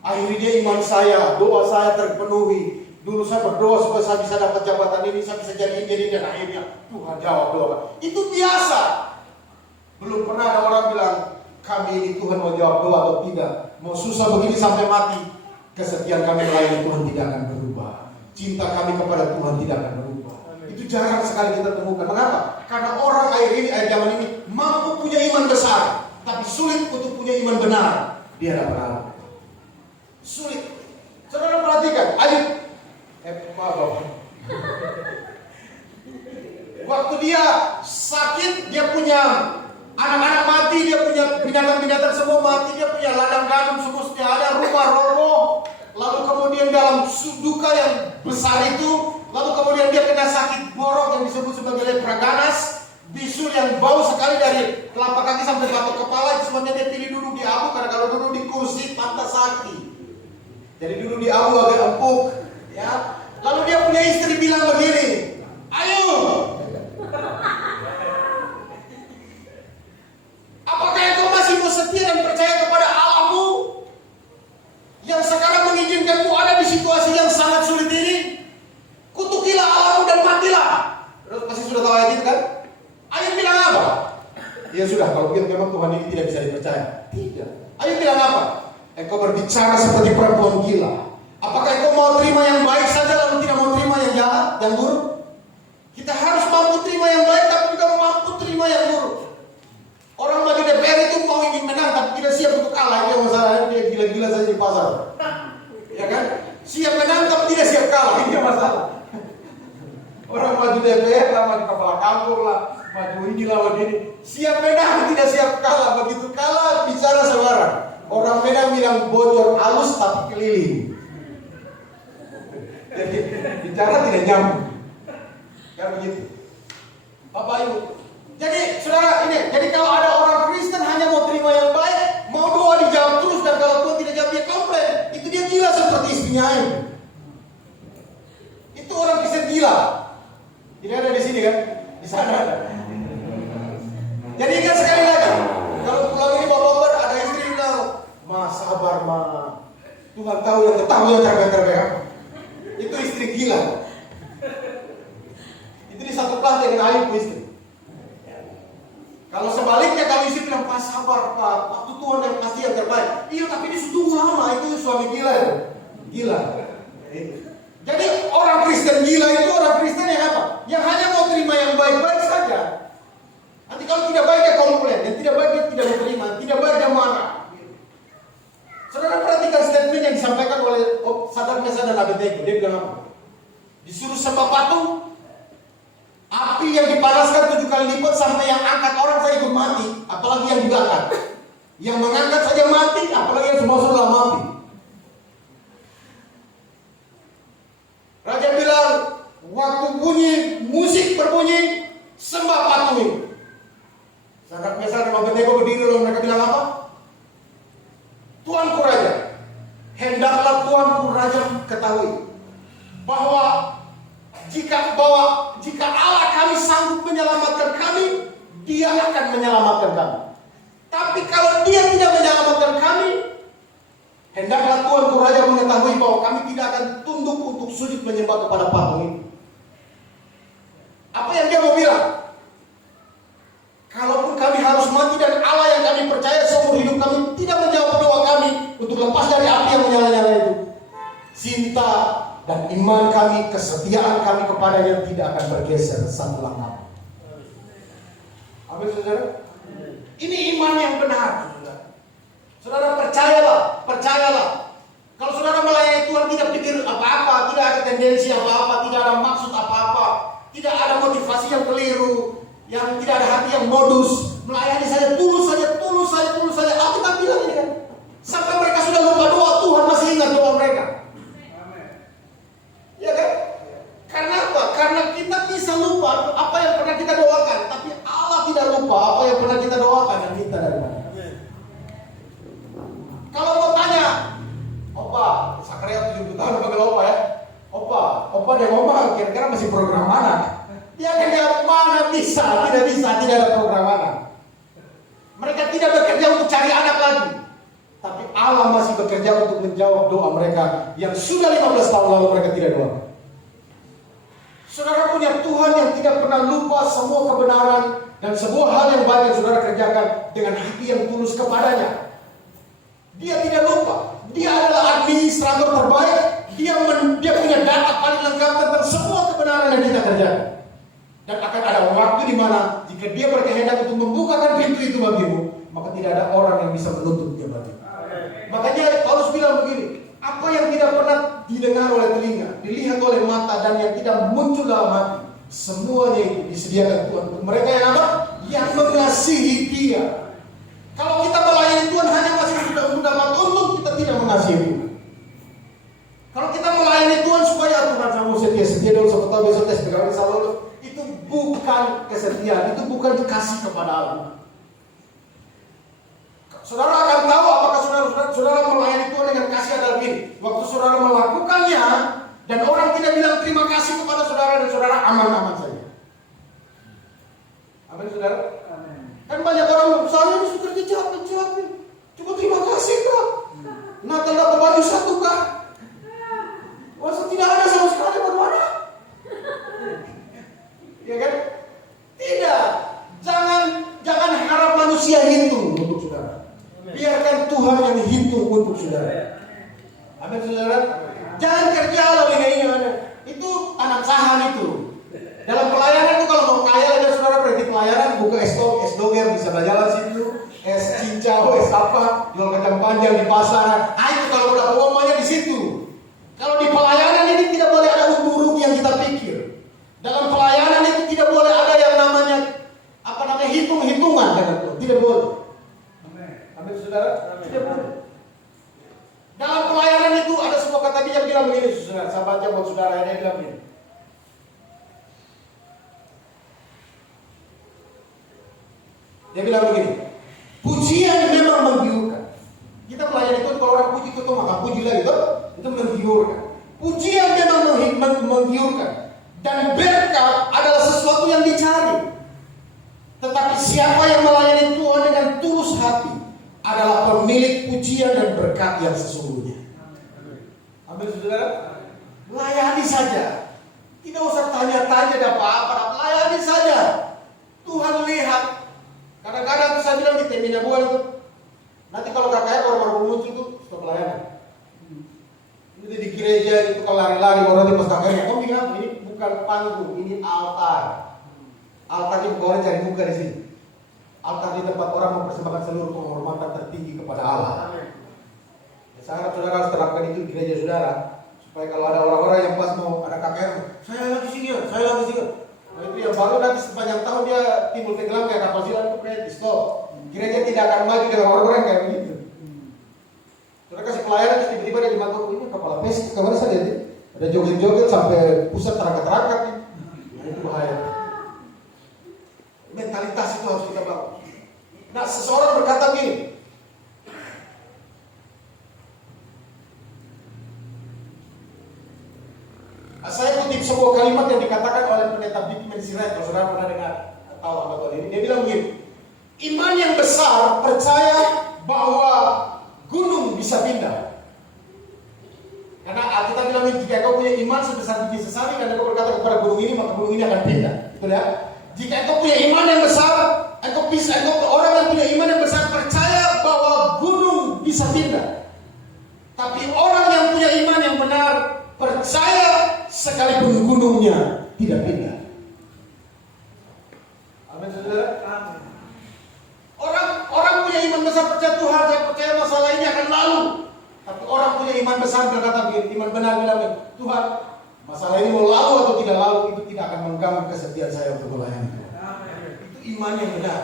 akhirnya iman saya, doa saya terpenuhi. Dulu saya berdoa supaya saya bisa dapat jabatan ini, saya bisa jadi dan akhirnya Tuhan jawab doa. Itu biasa. Belum pernah ada orang bilang, kami ini Tuhan mau jawab doa atau tidak. Mau susah begini sampai mati, kesetiaan kami melayani Tuhan tidak akan berubah. Cinta kami kepada Tuhan tidak akan berubah. Itu jarang sekali kita temukan. Mengapa? Karena orang akhir zaman ini mampu punya iman besar, tapi sulit untuk punya iman benar di hadapan Allah. Sulit. Saudara perhatikan, Ayub. Waktu dia sakit, dia punya anak-anak mati, dia punya binatang-binatang semua mati, dia punya ladang gandum semua sudah ada, rumah roboh. Lalu kemudian dalam duka yang besar itu, lalu kemudian dia kena sakit borok yang disebut sebagai lepra ganas, bisul yang bau sekali dari telapak kaki sampai batok kepala. Itu sebabnya dia pilih duduk di abu, karena kalau duduk di kursi patah sakit. Jadi duduk di abu agak empuk, ya. Lalu dia punya istri bilang begini, ayo, apakah engkau masih mau setia dan percaya kepada Allahmu yang sekarang mengizinkanmu ada di situasi yang sangat sulit ini? Kutukilah Allahmu dan matilah. Terus pasti sudah tahu ayat itu kan? Ayat bilang apa? Ya sudah, kalau begitu memang Tuhan ini tidak bisa dipercaya. Tidak. Ayat bilang apa? Engkau berbicara seperti perempuan gila. Apakah engkau mau terima yang baik saja lalu tidak mau terima yang jahat, yang buruk? Kita harus mampu terima yang baik tapi juga mampu terima yang buruk. Orang bagi DPR itu mau ingin menang tapi tidak siap untuk kalah. Ini masalahnya, dia gila-gila saja di pasar. Ya kan? Siap menang tapi tidak siap kalah. Ini masalah. Orang maju DPR lah, maju kepala kampung lah, maju ini lawan ini. Siap menang tidak siap kalah. Begitu kalah bicara sembarang. Orang Medan bilang bocor halus tapi keliling. Jadi bicara tidak nyambung. Kan begitu. Bapak Ibu. Jadi saudara ini, jadi kalau ada orang Kristen hanya mau terima yang baik, mau doa dijawab terus, dan kalau Tuhan tidak jawab dia komplain, itu dia gila seperti istrinya Ayub. Itu orang Kristen gila. Tidak ada di sini kan? Di sana ada. Jadi ingat sekali lagi, kalau pulang ini bapak ada istri bilang, "Ma, sabar ma, Tuhan tahu yang terbaik." Itu istri gila. Itu di satu kelas dengan Ayub istri. Kalau sebaliknya, kalau istri bilang, "Pak sabar Pak, waktu Tuhan yang pasti yang terbaik." Iya, tapi ini sudah lama, itu suami gila ya. Gila. Jadi orang Kristen gila itu orang Kristen yang apa? Yang hanya mau terima yang baik-baik saja. Nanti kalau tidak baik dia komplain, yang tidak baik dia tidak mau terima, tidak baik dia marah. Saudara perhatikan statement yang disampaikan oleh Sadrak Mesach dan Abednego. Dia bilang apa? Disuruh sembah patung, api yang dipanaskan 7 kali lipat sampai yang angkat orang saya ikut mati, apalagi yang dibakar. Yang mengangkat saja mati, apalagi yang semua sudah mati. Raja bilang, waktu bunyi musik berbunyi, sembah patung ini. Sadrak Mesach dan Abednego berdiri lalu mereka bilang apa? Tuanku Raja, hendaklah Tuanku Raja ketahui bahwa jika Allah kami sanggup menyelamatkan kami, Dia akan menyelamatkan kami. Tapi kalau Dia tidak menyelamatkan kami, hendaklah Tuanku Raja mengetahui bahwa kami tidak akan tunduk untuk sujud menyembah kepada patung ini. Apa yang dia mau bilang? Kalaupun kami harus mati dan Allah yang kami percaya seumur hidup kami tidak menjawab doa kami untuk lepas dari api yang menyala-nyala itu, cinta dan iman kami, kesetiaan kami kepadanya tidak akan bergeser satu langkah. Amin, saudara. Ini iman yang benar. Saudara percayalah. Kalau saudara melayani Tuhan tidak pikir apa-apa, tidak ada tendensi apa-apa, tidak ada maksud apa-apa, tidak ada motivasi motivasi yang keliru, yang tidak ada hati yang modus, melayani saja tulus saja. Alkitab bilang ini kan, sampai mereka sudah lupa doa, Tuhan masih ingat doa mereka. Ya kan? Karena apa? Karena kita bisa lupa apa yang pernah kita doakan, tapi Allah tidak lupa apa yang pernah kita doakan dan minta dari mana. Kalau mau tanya, Opa, Sakaria 70 tahun panggil Opa ya. Opa dia ngomong kira-kira masih program mana? Dia akan jawab mana bisa, tidak ada program mana. Mereka tidak bekerja untuk cari anak lagi, tapi Allah masih bekerja untuk menjawab doa mereka yang sudah 15 tahun lalu mereka tidak doa. Saudara punya Tuhan yang tidak pernah lupa semua kebenaran dan sebuah hal yang baik yang saudara kerjakan dengan hati yang tulus kepadanya. Dia tidak lupa. Dia adalah administrator terbaik. Dia punya data paling lengkap tentang semua kebenaran yang kita kerjakan. Dan akan ada waktu di mana jika dia berkehendak untuk membukakan pintu itu bagimu, maka tidak ada orang yang bisa menutup dia bagimu. Makanya Paulus bilang begini, apa yang tidak pernah didengar oleh telinga, dilihat oleh mata, dan yang tidak muncul dalam hati, semuanya itu disediakan Tuhan untuk mereka yang apa? Yang mengasihi Dia. Kalau kita melayani Tuhan hanya masih sudah mati untung, kita tidak mengasihi Tuhan. Kalau kita melayani Tuhan supaya Tuhan kamu setia dulu, siapa tahu besok tes pegawai bisa lulus, itu bukan kesetiaan, itu bukan kasih kepada Allah. Saudara akan tahu apakah saudara melayani Tuhan dengan kasih adalah ini. Waktu saudara melakukannya dan orang tidak bilang terima kasih kepada saudara dan saudara aman-aman saja. Amin saudara? Kan banyak orang saya ini sudah kerja capek. Cuma terima kasih kak. Natal dapat baju satu kak. Masa tidak ada sama sekali bagaimana? Ya kan? Tidak. Jangan harap manusia hitung untuk saudara. Biarkan Tuhan yang hitung untuk saudara. Amin saudara. Jangan kerja lah ini. Itu tanam saham itu. Dalam pelayanan itu kalau mau kaya ada saudara pergi pelayanan buka es doger bisa berjalan situ, es cincau, es apa, jual kacang panjang di pasar. Itu kalau udah uangnya di situ. Kalau di pelayanan ini tidak boleh ada huruf yang kita pikir. Dalam pelayanan itu tidak boleh ada yang namanya hitung-hitungan kan? Tidak boleh. Amin saudara. Tidak boleh. Dalam pelayanan itu ada sebuah kata bijak bilang begini saudara. Saya baca buat saudara ini bilang begini. Dia bilang begini, pujian memang menggiurkan. Kita melayani itu kalau orang puji itu maka puji lagi itu menggiurkan. Pujian memang menggiurkan. Dan berkat adalah sesuatu yang dicari. Tetapi siapa yang melayani Tuhan dengan tulus hati adalah pemilik pujian dan berkat yang sesungguhnya. Amin saudara. Layani saja. Tidak usah tanya-tanya ada apa-apa. Layani saja. Tuhan lihat. Kadang-kadang saya bilang di Temina Buan itu, nanti kalau kakaknya baru muncul itu sudah pelayanan. Ini di gereja itu kalau lari-lari baru nanti pas kakaknya, kamu bilang ini bukan panggung, ini altar. Altarnya bukan orang cari muka di sini. Altar di tempat orang mempersembahkan seluruh penghormatan tertinggi kepada Allah. Ya, saya harap saudara harus terapkan itu di gereja saudara, supaya kalau ada orang-orang yang pas mau ada kakaknya, saya lagi sini. Nah, itu yang baru nanti sepanjang tahun dia timbul tenggelam kayak kapal silat itu kritis. Gereja tidak akan maju dengan orang-orang kayak begitu. Saudara kasih pelayanan terus tiba-tiba dia dimantau ini kepala pes kemana saja dia? Ada joget-joget sampai pusat terangkat-terangkat. Nah, itu bahaya. Mentalitas itu harus kita bangun. Nah, seseorang berkata gini. Saya kutip sebuah kalimat yang dikatakan oleh pendeta Bikmen Sirait. Kalau saudara pernah dengar tahu apa ini? Dia bilang begini, iman yang besar percaya bahwa gunung bisa pindah. Karena kita bilang jika kau punya iman sebesar biji sesami dan kau berkata kepada gunung ini maka gunung ini akan pindah. Betul ya? Jika kau punya iman yang besar, orang yang punya iman yang besar percaya bahwa gunung bisa pindah. Tapi orang yang punya iman yang benar percaya sekalipun gunungnya tidak pindah. Amin saudara. Amin. Orang punya iman besar percaya Tuhan, saya percaya masalah ini akan lalu. Tapi orang punya iman besar berkata begini, iman benar bilang, Tuhan, Masalah ini mau lalu atau tidak lalu itu tidak akan mengganggu kesetiaan saya untuk melayani. Itu iman yang benar.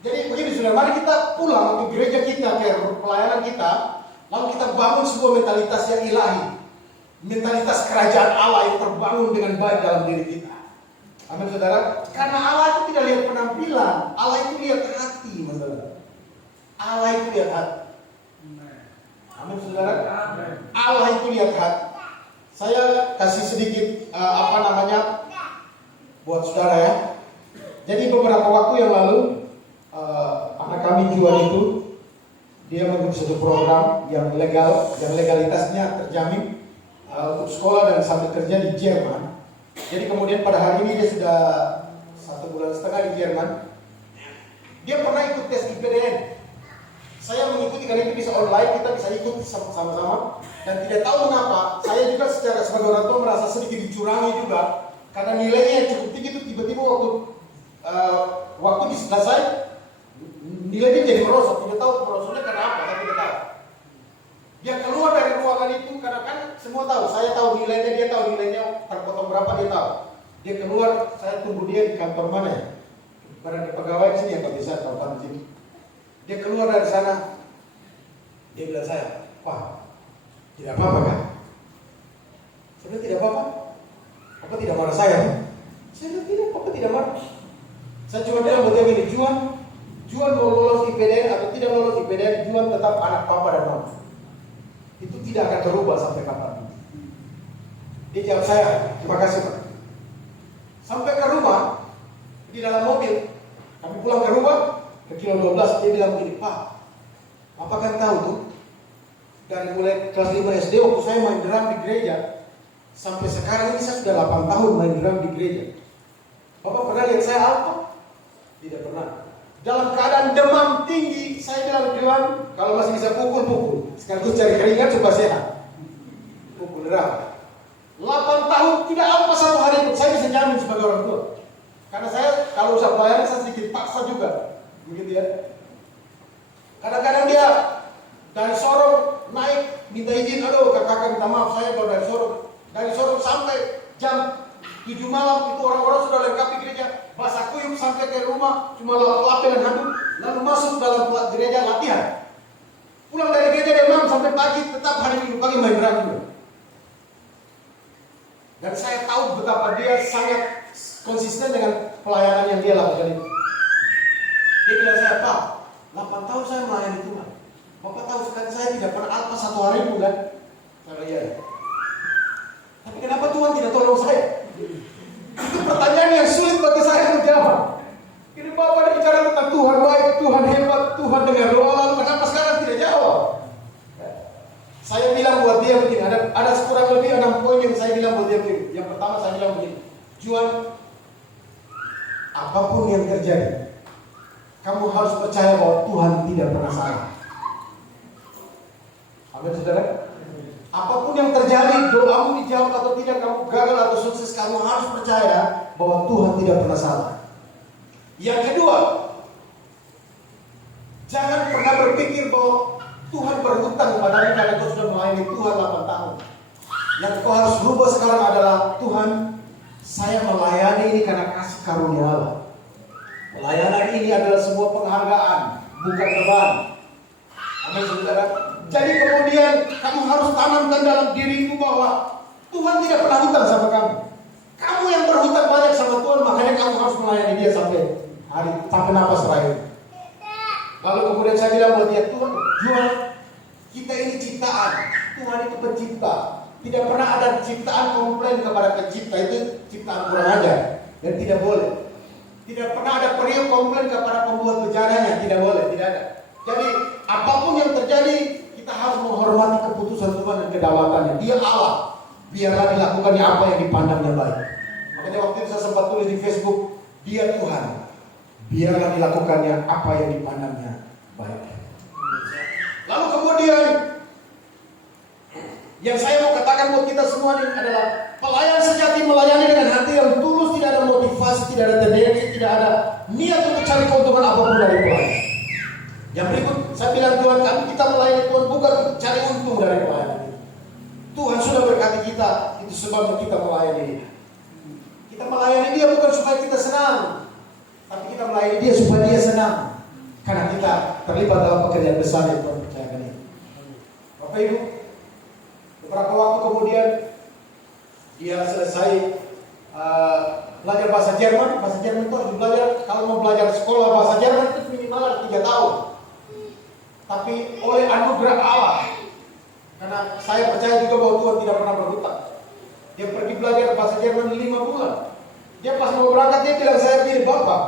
Jadi begini saudara, mari kita pulang untuk gereja kita, ke pelayanan kita, lalu kita bangun sebuah mentalitas yang ilahi, mentalitas kerajaan Allah yang terbangun dengan baik dalam diri kita. Amin saudara. Karena Allah itu tidak lihat penampilan, Allah itu lihat hati, saudara. Allah itu lihat hati. Amin saudara. Allah itu lihat hati. Saya kasih sedikit buat saudara ya. Jadi beberapa waktu yang lalu anak kami Juan itu dia mengikuti satu program yang legal, yang legalitasnya terjamin untuk sekolah dan sambil kerja di Jerman. Jadi kemudian pada hari ini dia sudah 1,5 bulan di Jerman. Dia pernah ikut tes IPDN. Saya mengikuti karena itu bisa online, kita bisa ikut sama-sama. Dan tidak tahu mengapa, saya juga sebagai orang tua merasa sedikit dicurangi juga. Karena nilainya yang cukup tinggi itu tiba-tiba waktu selesai, nilainya jadi merosot. Tidak tahu merosotnya karena apa, saya tidak tahu. Dia keluar dari ruangan itu karena kan semua tahu, saya tahu nilainya, dia tahu nilainya terpotong berapa, dia tahu. Dia keluar, saya tunggu dia di kantor mana ya? Karena di pegawai sini yang bisa kantor di sini. Dia keluar dari sana, dia bilang saya, Pak, tidak apa-apa kan? Saya bilang tidak apa-apa. Apa tidak marah saya? Saya bilang tidak, apa tidak marah. Saya cuma bilang buat dia gini, Juan mau lolos IPDN atau tidak lolos IPDN, Juan tetap anak papa dan mama. Itu tidak akan berubah sampai kapan. Dia jawab saya, terima kasih Pak. Sampai ke rumah, di dalam mobil, kami pulang ke rumah, ke kilo 12, dia bilang begini, Pak, apa kan tahu tuh, dari mulai kelas 5 SD waktu saya main drum di gereja, sampai sekarang ini saya sudah 8 tahun main drum di gereja. Bapak pernah lihat saya alto? Tidak pernah. Dalam keadaan demam tinggi, saya bilang Juan, kalau masih bisa pukul. Sekaligus cari keringat supaya sehat. Pukul drum. 8 tahun tidak apa satu hari pun saya bisa jamin sebagai orang tua. Karena saya kalau usah bayar saya sedikit paksa juga. Begitu ya. Kadang-kadang dia dari Sorong naik minta izin, aduh kakak minta maaf saya kalau dari Sorong sampai jam 7 malam itu orang-orang sudah lengkapi gereja, basah kuyup sampai ke rumah cuma lap dengan handuk, lalu masuk dalam gereja latihan. Pulang dari gereja dia malam sampai pagi, tetap hari Minggu pagi main drum juga. Dan saya tahu betapa dia sangat konsisten dengan pelayanan yang dia lakukan itu. Dia bilang saya, Pak, 8 tahun saya melayani Tuhan. Bapak tahu sekali saya tidak pernah alpa satu hari pun kan? Saya iya. Tapi kenapa Tuhan tidak tolong saya? Itu pertanyaan yang sulit bagi saya untuk jawab. Ini Bapak bicara tentang Tuhan baik, Tuhan hebat, Tuhan dengan doa, lalu kenapa sekarang tidak jawab? Saya bilang buat dia begini, ada kurang lebih 6 poin yang saya bilang buat dia begini. Yang pertama saya bilang begini, Juan, apapun yang terjadi, kamu harus percaya bahwa Tuhan tidak pernah salah. Amin saudara. Apapun yang terjadi, doamu dijawab atau tidak, kamu gagal atau sukses, kamu harus percaya bahwa Tuhan tidak pernah salah. Yang kedua, jangan pernah berpikir bahwa Tuhan berhutang kepadanya karena kau sudah melayani Tuhan 8 tahun. Yang kau harus berubah sekarang adalah, Tuhan, saya melayani ini karena kasih karunia Allah. Pelayanan ini adalah sebuah penghargaan, bukan beban. Amin saudara. Jadi kemudian kamu harus tanamkan dalam dirimu bahwa Tuhan tidak pernah hutang sama kamu. Kamu yang berhutang banyak sama Tuhan, makanya kamu harus melayani dia sampai nafas terakhir. Lalu kemudian saya bilang buat dia, Tuhan, kita ini ciptaan. Tuhan itu pencipta. Tidak pernah ada ciptaan komplain kepada pencipta, itu ciptaan kurang ajar dan tidak boleh. Tidak pernah ada periuk komplain kepada pembuat bejananya, tidak boleh, tidak ada. Jadi apapun yang terjadi, kita harus menghormati keputusan Tuhan dan kedaulatannya. Dia Allah, biarlah dilakukannya apa yang dipandangnya baik. Makanya waktu itu saya sempat tulis di Facebook, Dia Tuhan, biarlah dilakukannya apa yang dipandangnya baik. Lalu kemudian yang saya mau katakan buat kita semua ini adalah pelayan sejati melayani dengan hati yang tulus, tidak ada motivasi, tidak ada tendensi, tidak ada niat untuk cari keuntungan apapun dari Tuhan. Yang berikut saya bilang, Tuhan, kita melayani Tuhan bukan untuk cari untung dari pelayanan. Tuhan sudah berkati kita, itu Itu sebabnya kita melayani dia. Kita melayani dia bukan supaya kita senang, tapi kita melayani dia supaya dia senang. Karena kita terlibat dalam pekerjaan besar yang Tuhan percayakan ini. Bapak Ibu, beberapa waktu kemudian dia selesai belajar bahasa Jerman. Bahasa Jerman itu harus belajar, kalau mau belajar sekolah bahasa Jerman itu minimal ada 3 tahun. Tapi oleh anugerah Allah, karena saya percaya juga bahwa Tuhan tidak pernah berhutang, dia pergi belajar bahasa Jerman 5 bulan. Dia pas mau berangkat dia bilang, saya pilih Bapak,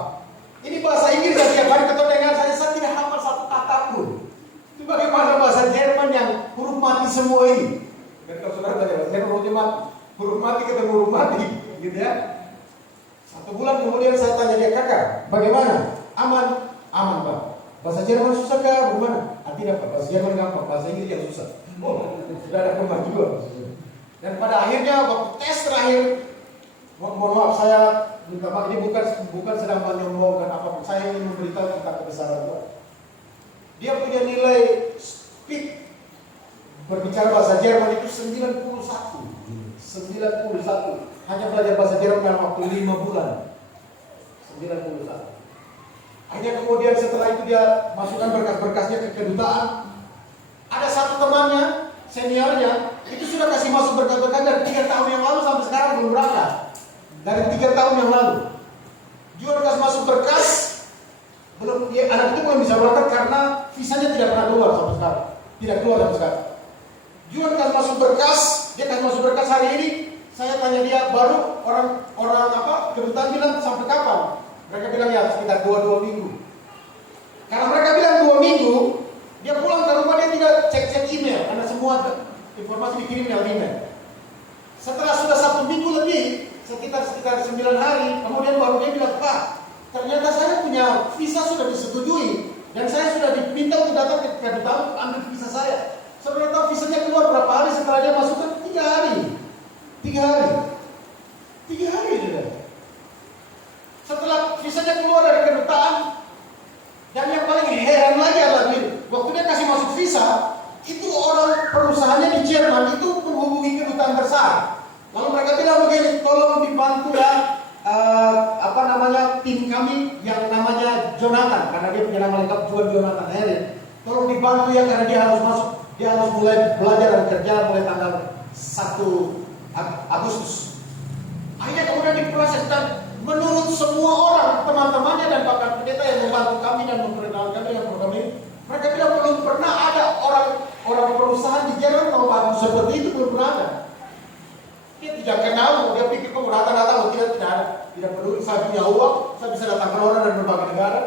ini bahasa Inggris yang tiap hari ketemu dengan saya tidak hafal 1 kata pun. Itu bagaimana bahasa Jerman yang huruf mati semua ini. Dan kalau saudara belajar bahasa Jerman, huruf mati ketemu huruf mati, gitu ya. 1 bulan kemudian saya tanya dia, kakak, bagaimana? Aman? Aman, Pak. Bahasa Jerman susah kah? Bagaimana? Tidak, Pak. Bahasa Jerman gampang, bahasa Inggris yang susah. Oh, sudah ada kemah juga. Dan pada akhirnya waktu tes terakhir, mohon maaf saya minta maaf, ini bukan sedang menyombongkan apapun. Saya ingin memberitahu tentang kebesaran Tuhan. Dia punya nilai speak berbicara bahasa Jerman itu 91. Hanya belajar bahasa Jerman dalam waktu 5 bulan. 91. Akhirnya kemudian setelah itu dia masukkan berkas-berkasnya ke kedutaan. Ada satu temannya, seniornya, itu sudah kasih masuk berkas-berkas dari 3 tahun yang lalu sampai sekarang belum berangkat. Dari 3 tahun yang lalu. Juga kasih masuk berkas, belum, anak itu belum bisa berangkat karena visanya tidak pernah keluar sampai sekarang. Tidak keluar sampai sekarang. Juga kasih masuk berkas, dia kasih masuk berkas hari ini. Saya tanya dia, baru orang kedutaan bilang sampai kapan? Mereka bilang ya sekitar 2 minggu. Karena mereka bilang 2 minggu, dia pulang ke rumah dia tidak cek email karena semua informasi dikirim lewat email. Setelah sudah 1 minggu lebih, sekitar 9 hari, kemudian baru dia bilang, Pak, ternyata saya punya visa sudah disetujui dan saya sudah diminta untuk datang ke kedutaan ambil visa saya. Sebenarnya tahu visanya keluar berapa hari setelah dia masukkan? 3 hari. 3 hari sudah. Setelah visanya keluar dari kedutaan, dan yang paling heran lagi adalah waktu dia kasih masuk visa, itu orang perusahaannya di Jerman itu menghubungi kedutaan besar. Lalu mereka bilang begini, tolong dibantu ya, tim kami yang namanya Jonathan, karena dia punya nama lengkap juga Jonathan Herin. Tolong dibantu ya karena dia harus masuk, dia harus mulai belajar dan kerja mulai tanggal 1 Agustus. Akhirnya kemudian diproses dan menurut semua orang, teman-temannya dan bahkan pendeta yang membantu kami dan memperkenalkan kami dengan program ini, mereka bilang belum pernah ada orang perusahaan di Jerman mau bantu seperti itu, belum pernah ada. Dia tidak kenal, dia pikir kamu datang, tidak ada, tidak peduli. Saya punya uang, saya bisa datangkan orang dari berbagai negara.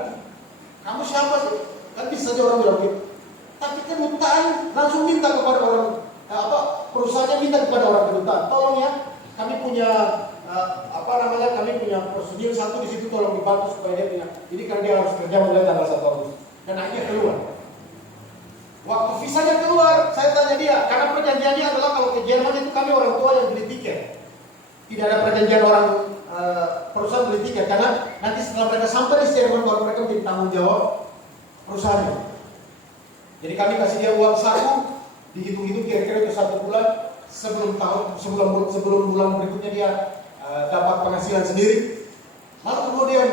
Kamu siapa sih? Kan bisa saja orang bilang gitu. Tapi kedutaan langsung minta kepada orang, perusahaannya minta kepada orang kedutaan, tolong ya, kami punya kami punya prosedur satu di situ, tolong dibantu supaya dia punya. Ini karena dia harus kerja mulai tanggal 1 Agustus. Dan akhirnya keluar. Waktu visanya keluar, saya tanya dia, karena perjanjiannya adalah kalau ke Jerman itu kami orang tua yang beli tiket. Tidak ada perjanjian orang perusahaan beli tiket, karena nanti setelah mereka sampai di Jerman baru mereka menjadi tanggung jawab perusahaannya. Jadi kami kasih dia uang saku, dihitung-hitung kira-kira itu 1 bulan sebelum bulan berikutnya dia dapat penghasilan sendiri. Lalu kemudian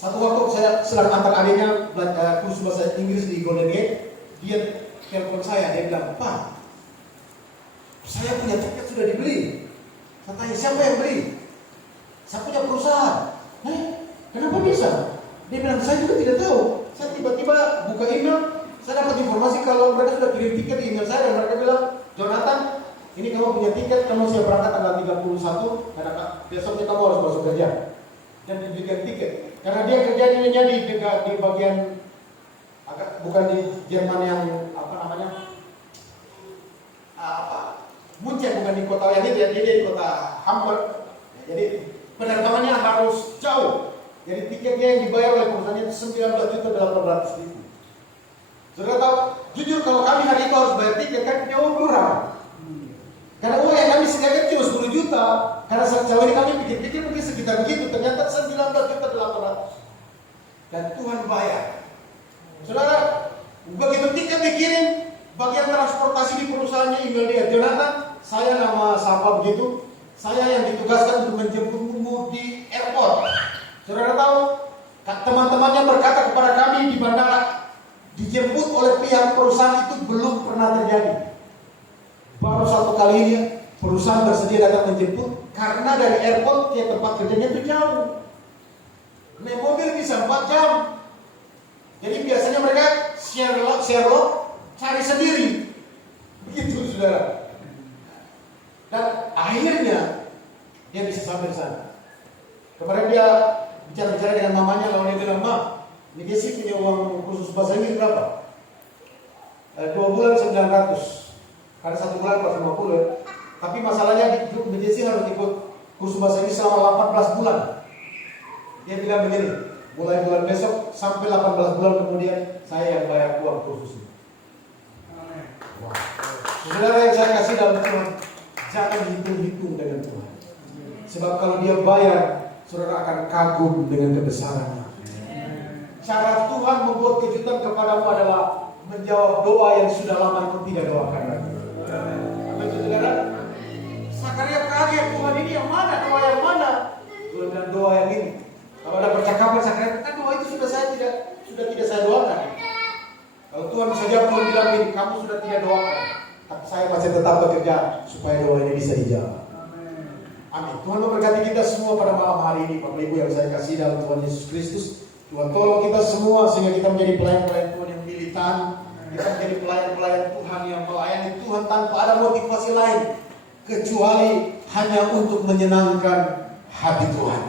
satu waktu saya sedang antar adiknya kursus bahasa Inggris di Golden Gate, dia telepon saya, dia bilang, Pak, saya punya tiket sudah dibeli. Saya tanya, siapa yang beli? Saya punya perusahaan. Kenapa bisa? Dia bilang, saya juga tidak tahu. Saya tiba-tiba buka email, saya dapat informasi kalau mereka sudah kirim tiket di email saya, dan mereka bilang, Jonathan, ini kamu punya tiket, kamu siap berangkat tanggal 31, karena besoknya kamu harus masuk kerja. Dan diberikan tiket. Karena dia kerjanya di bagian, bukan di Jerman yang, Munchen, bukan di kota yang ini, dia di kota Hamburg. Jadi penerbangannya harus jauh. Jadi tiketnya yang dibayar oleh perusahaannya itu 19.800.000. Saudara tahu, jujur kalau kami hari itu harus bayar tiket kan jauh murah. Karena uang yang kami sediakan cuma 10 juta. Karena sejauh ini kami pikir-pikir mungkin sekitar begitu. Ternyata 19.800.000. Dan Tuhan bayar. Saudara, begitu tiket dikirim, bagian transportasi di perusahaannya email dia, Jonathan, saya nama siapa begitu, saya yang ditugaskan untuk menjemputmu di airport. Saudara tahu, teman-temannya berkata kepada kami di bandara, dijemput oleh pihak perusahaan itu belum pernah terjadi. Baru satu kali ini perusahaan bersedia datang menjemput karena dari airport ke tempat kerjanya itu jauh. Naik mobil bisa 4 jam. Jadi biasanya mereka share load, cari sendiri. Begitu saudara. Dan akhirnya dia bisa sampai di sana. Kemarin dia bicara-bicara dengan mamanya, lalu dia bilang, "Ma, ini dia sih punya uang kursus bahasa Inggris berapa? 2 bulan 900. Karena 1 bulan 450. Tapi masalahnya dia sih harus ikut kursus bahasa Inggris selama 18 bulan. Dia bilang begini, mulai bulan besok sampai 18 bulan kemudian saya yang bayar uang kursus ini." Wow. Saudara yang saya kasih dalam Tuhan, jangan hitung-hitung dengan Tuhan. Sebab kalau dia bayar, saudara akan kagum dengan kebesarannya. Cara Tuhan membuat kejutan kepadamu adalah menjawab doa yang sudah lama itu tidak doakan lagi. Betul saudara? Sakaria kaget, Tuhan ini yang mana? Doa yang mana? Tuhan bilang doa yang ini. Kalau ada percakapan Sakaria, kan doa itu sudah tidak saya doakan. Kalau Tuhan saja Tuhan bilang ini, kamu sudah tidak doakan, tapi saya masih tetap bekerja supaya doa ini bisa dijawab. Amin. Tuhan memberkati kita semua pada malam hari ini, Bapak Ibu yang saya kasih dalam Tuhan Yesus Kristus. Tuhan tolong kita semua sehingga kita menjadi pelayan-pelayan Tuhan yang militan. Kita menjadi pelayan-pelayan Tuhan yang melayani Tuhan tanpa ada motivasi lain kecuali hanya untuk menyenangkan hati Tuhan.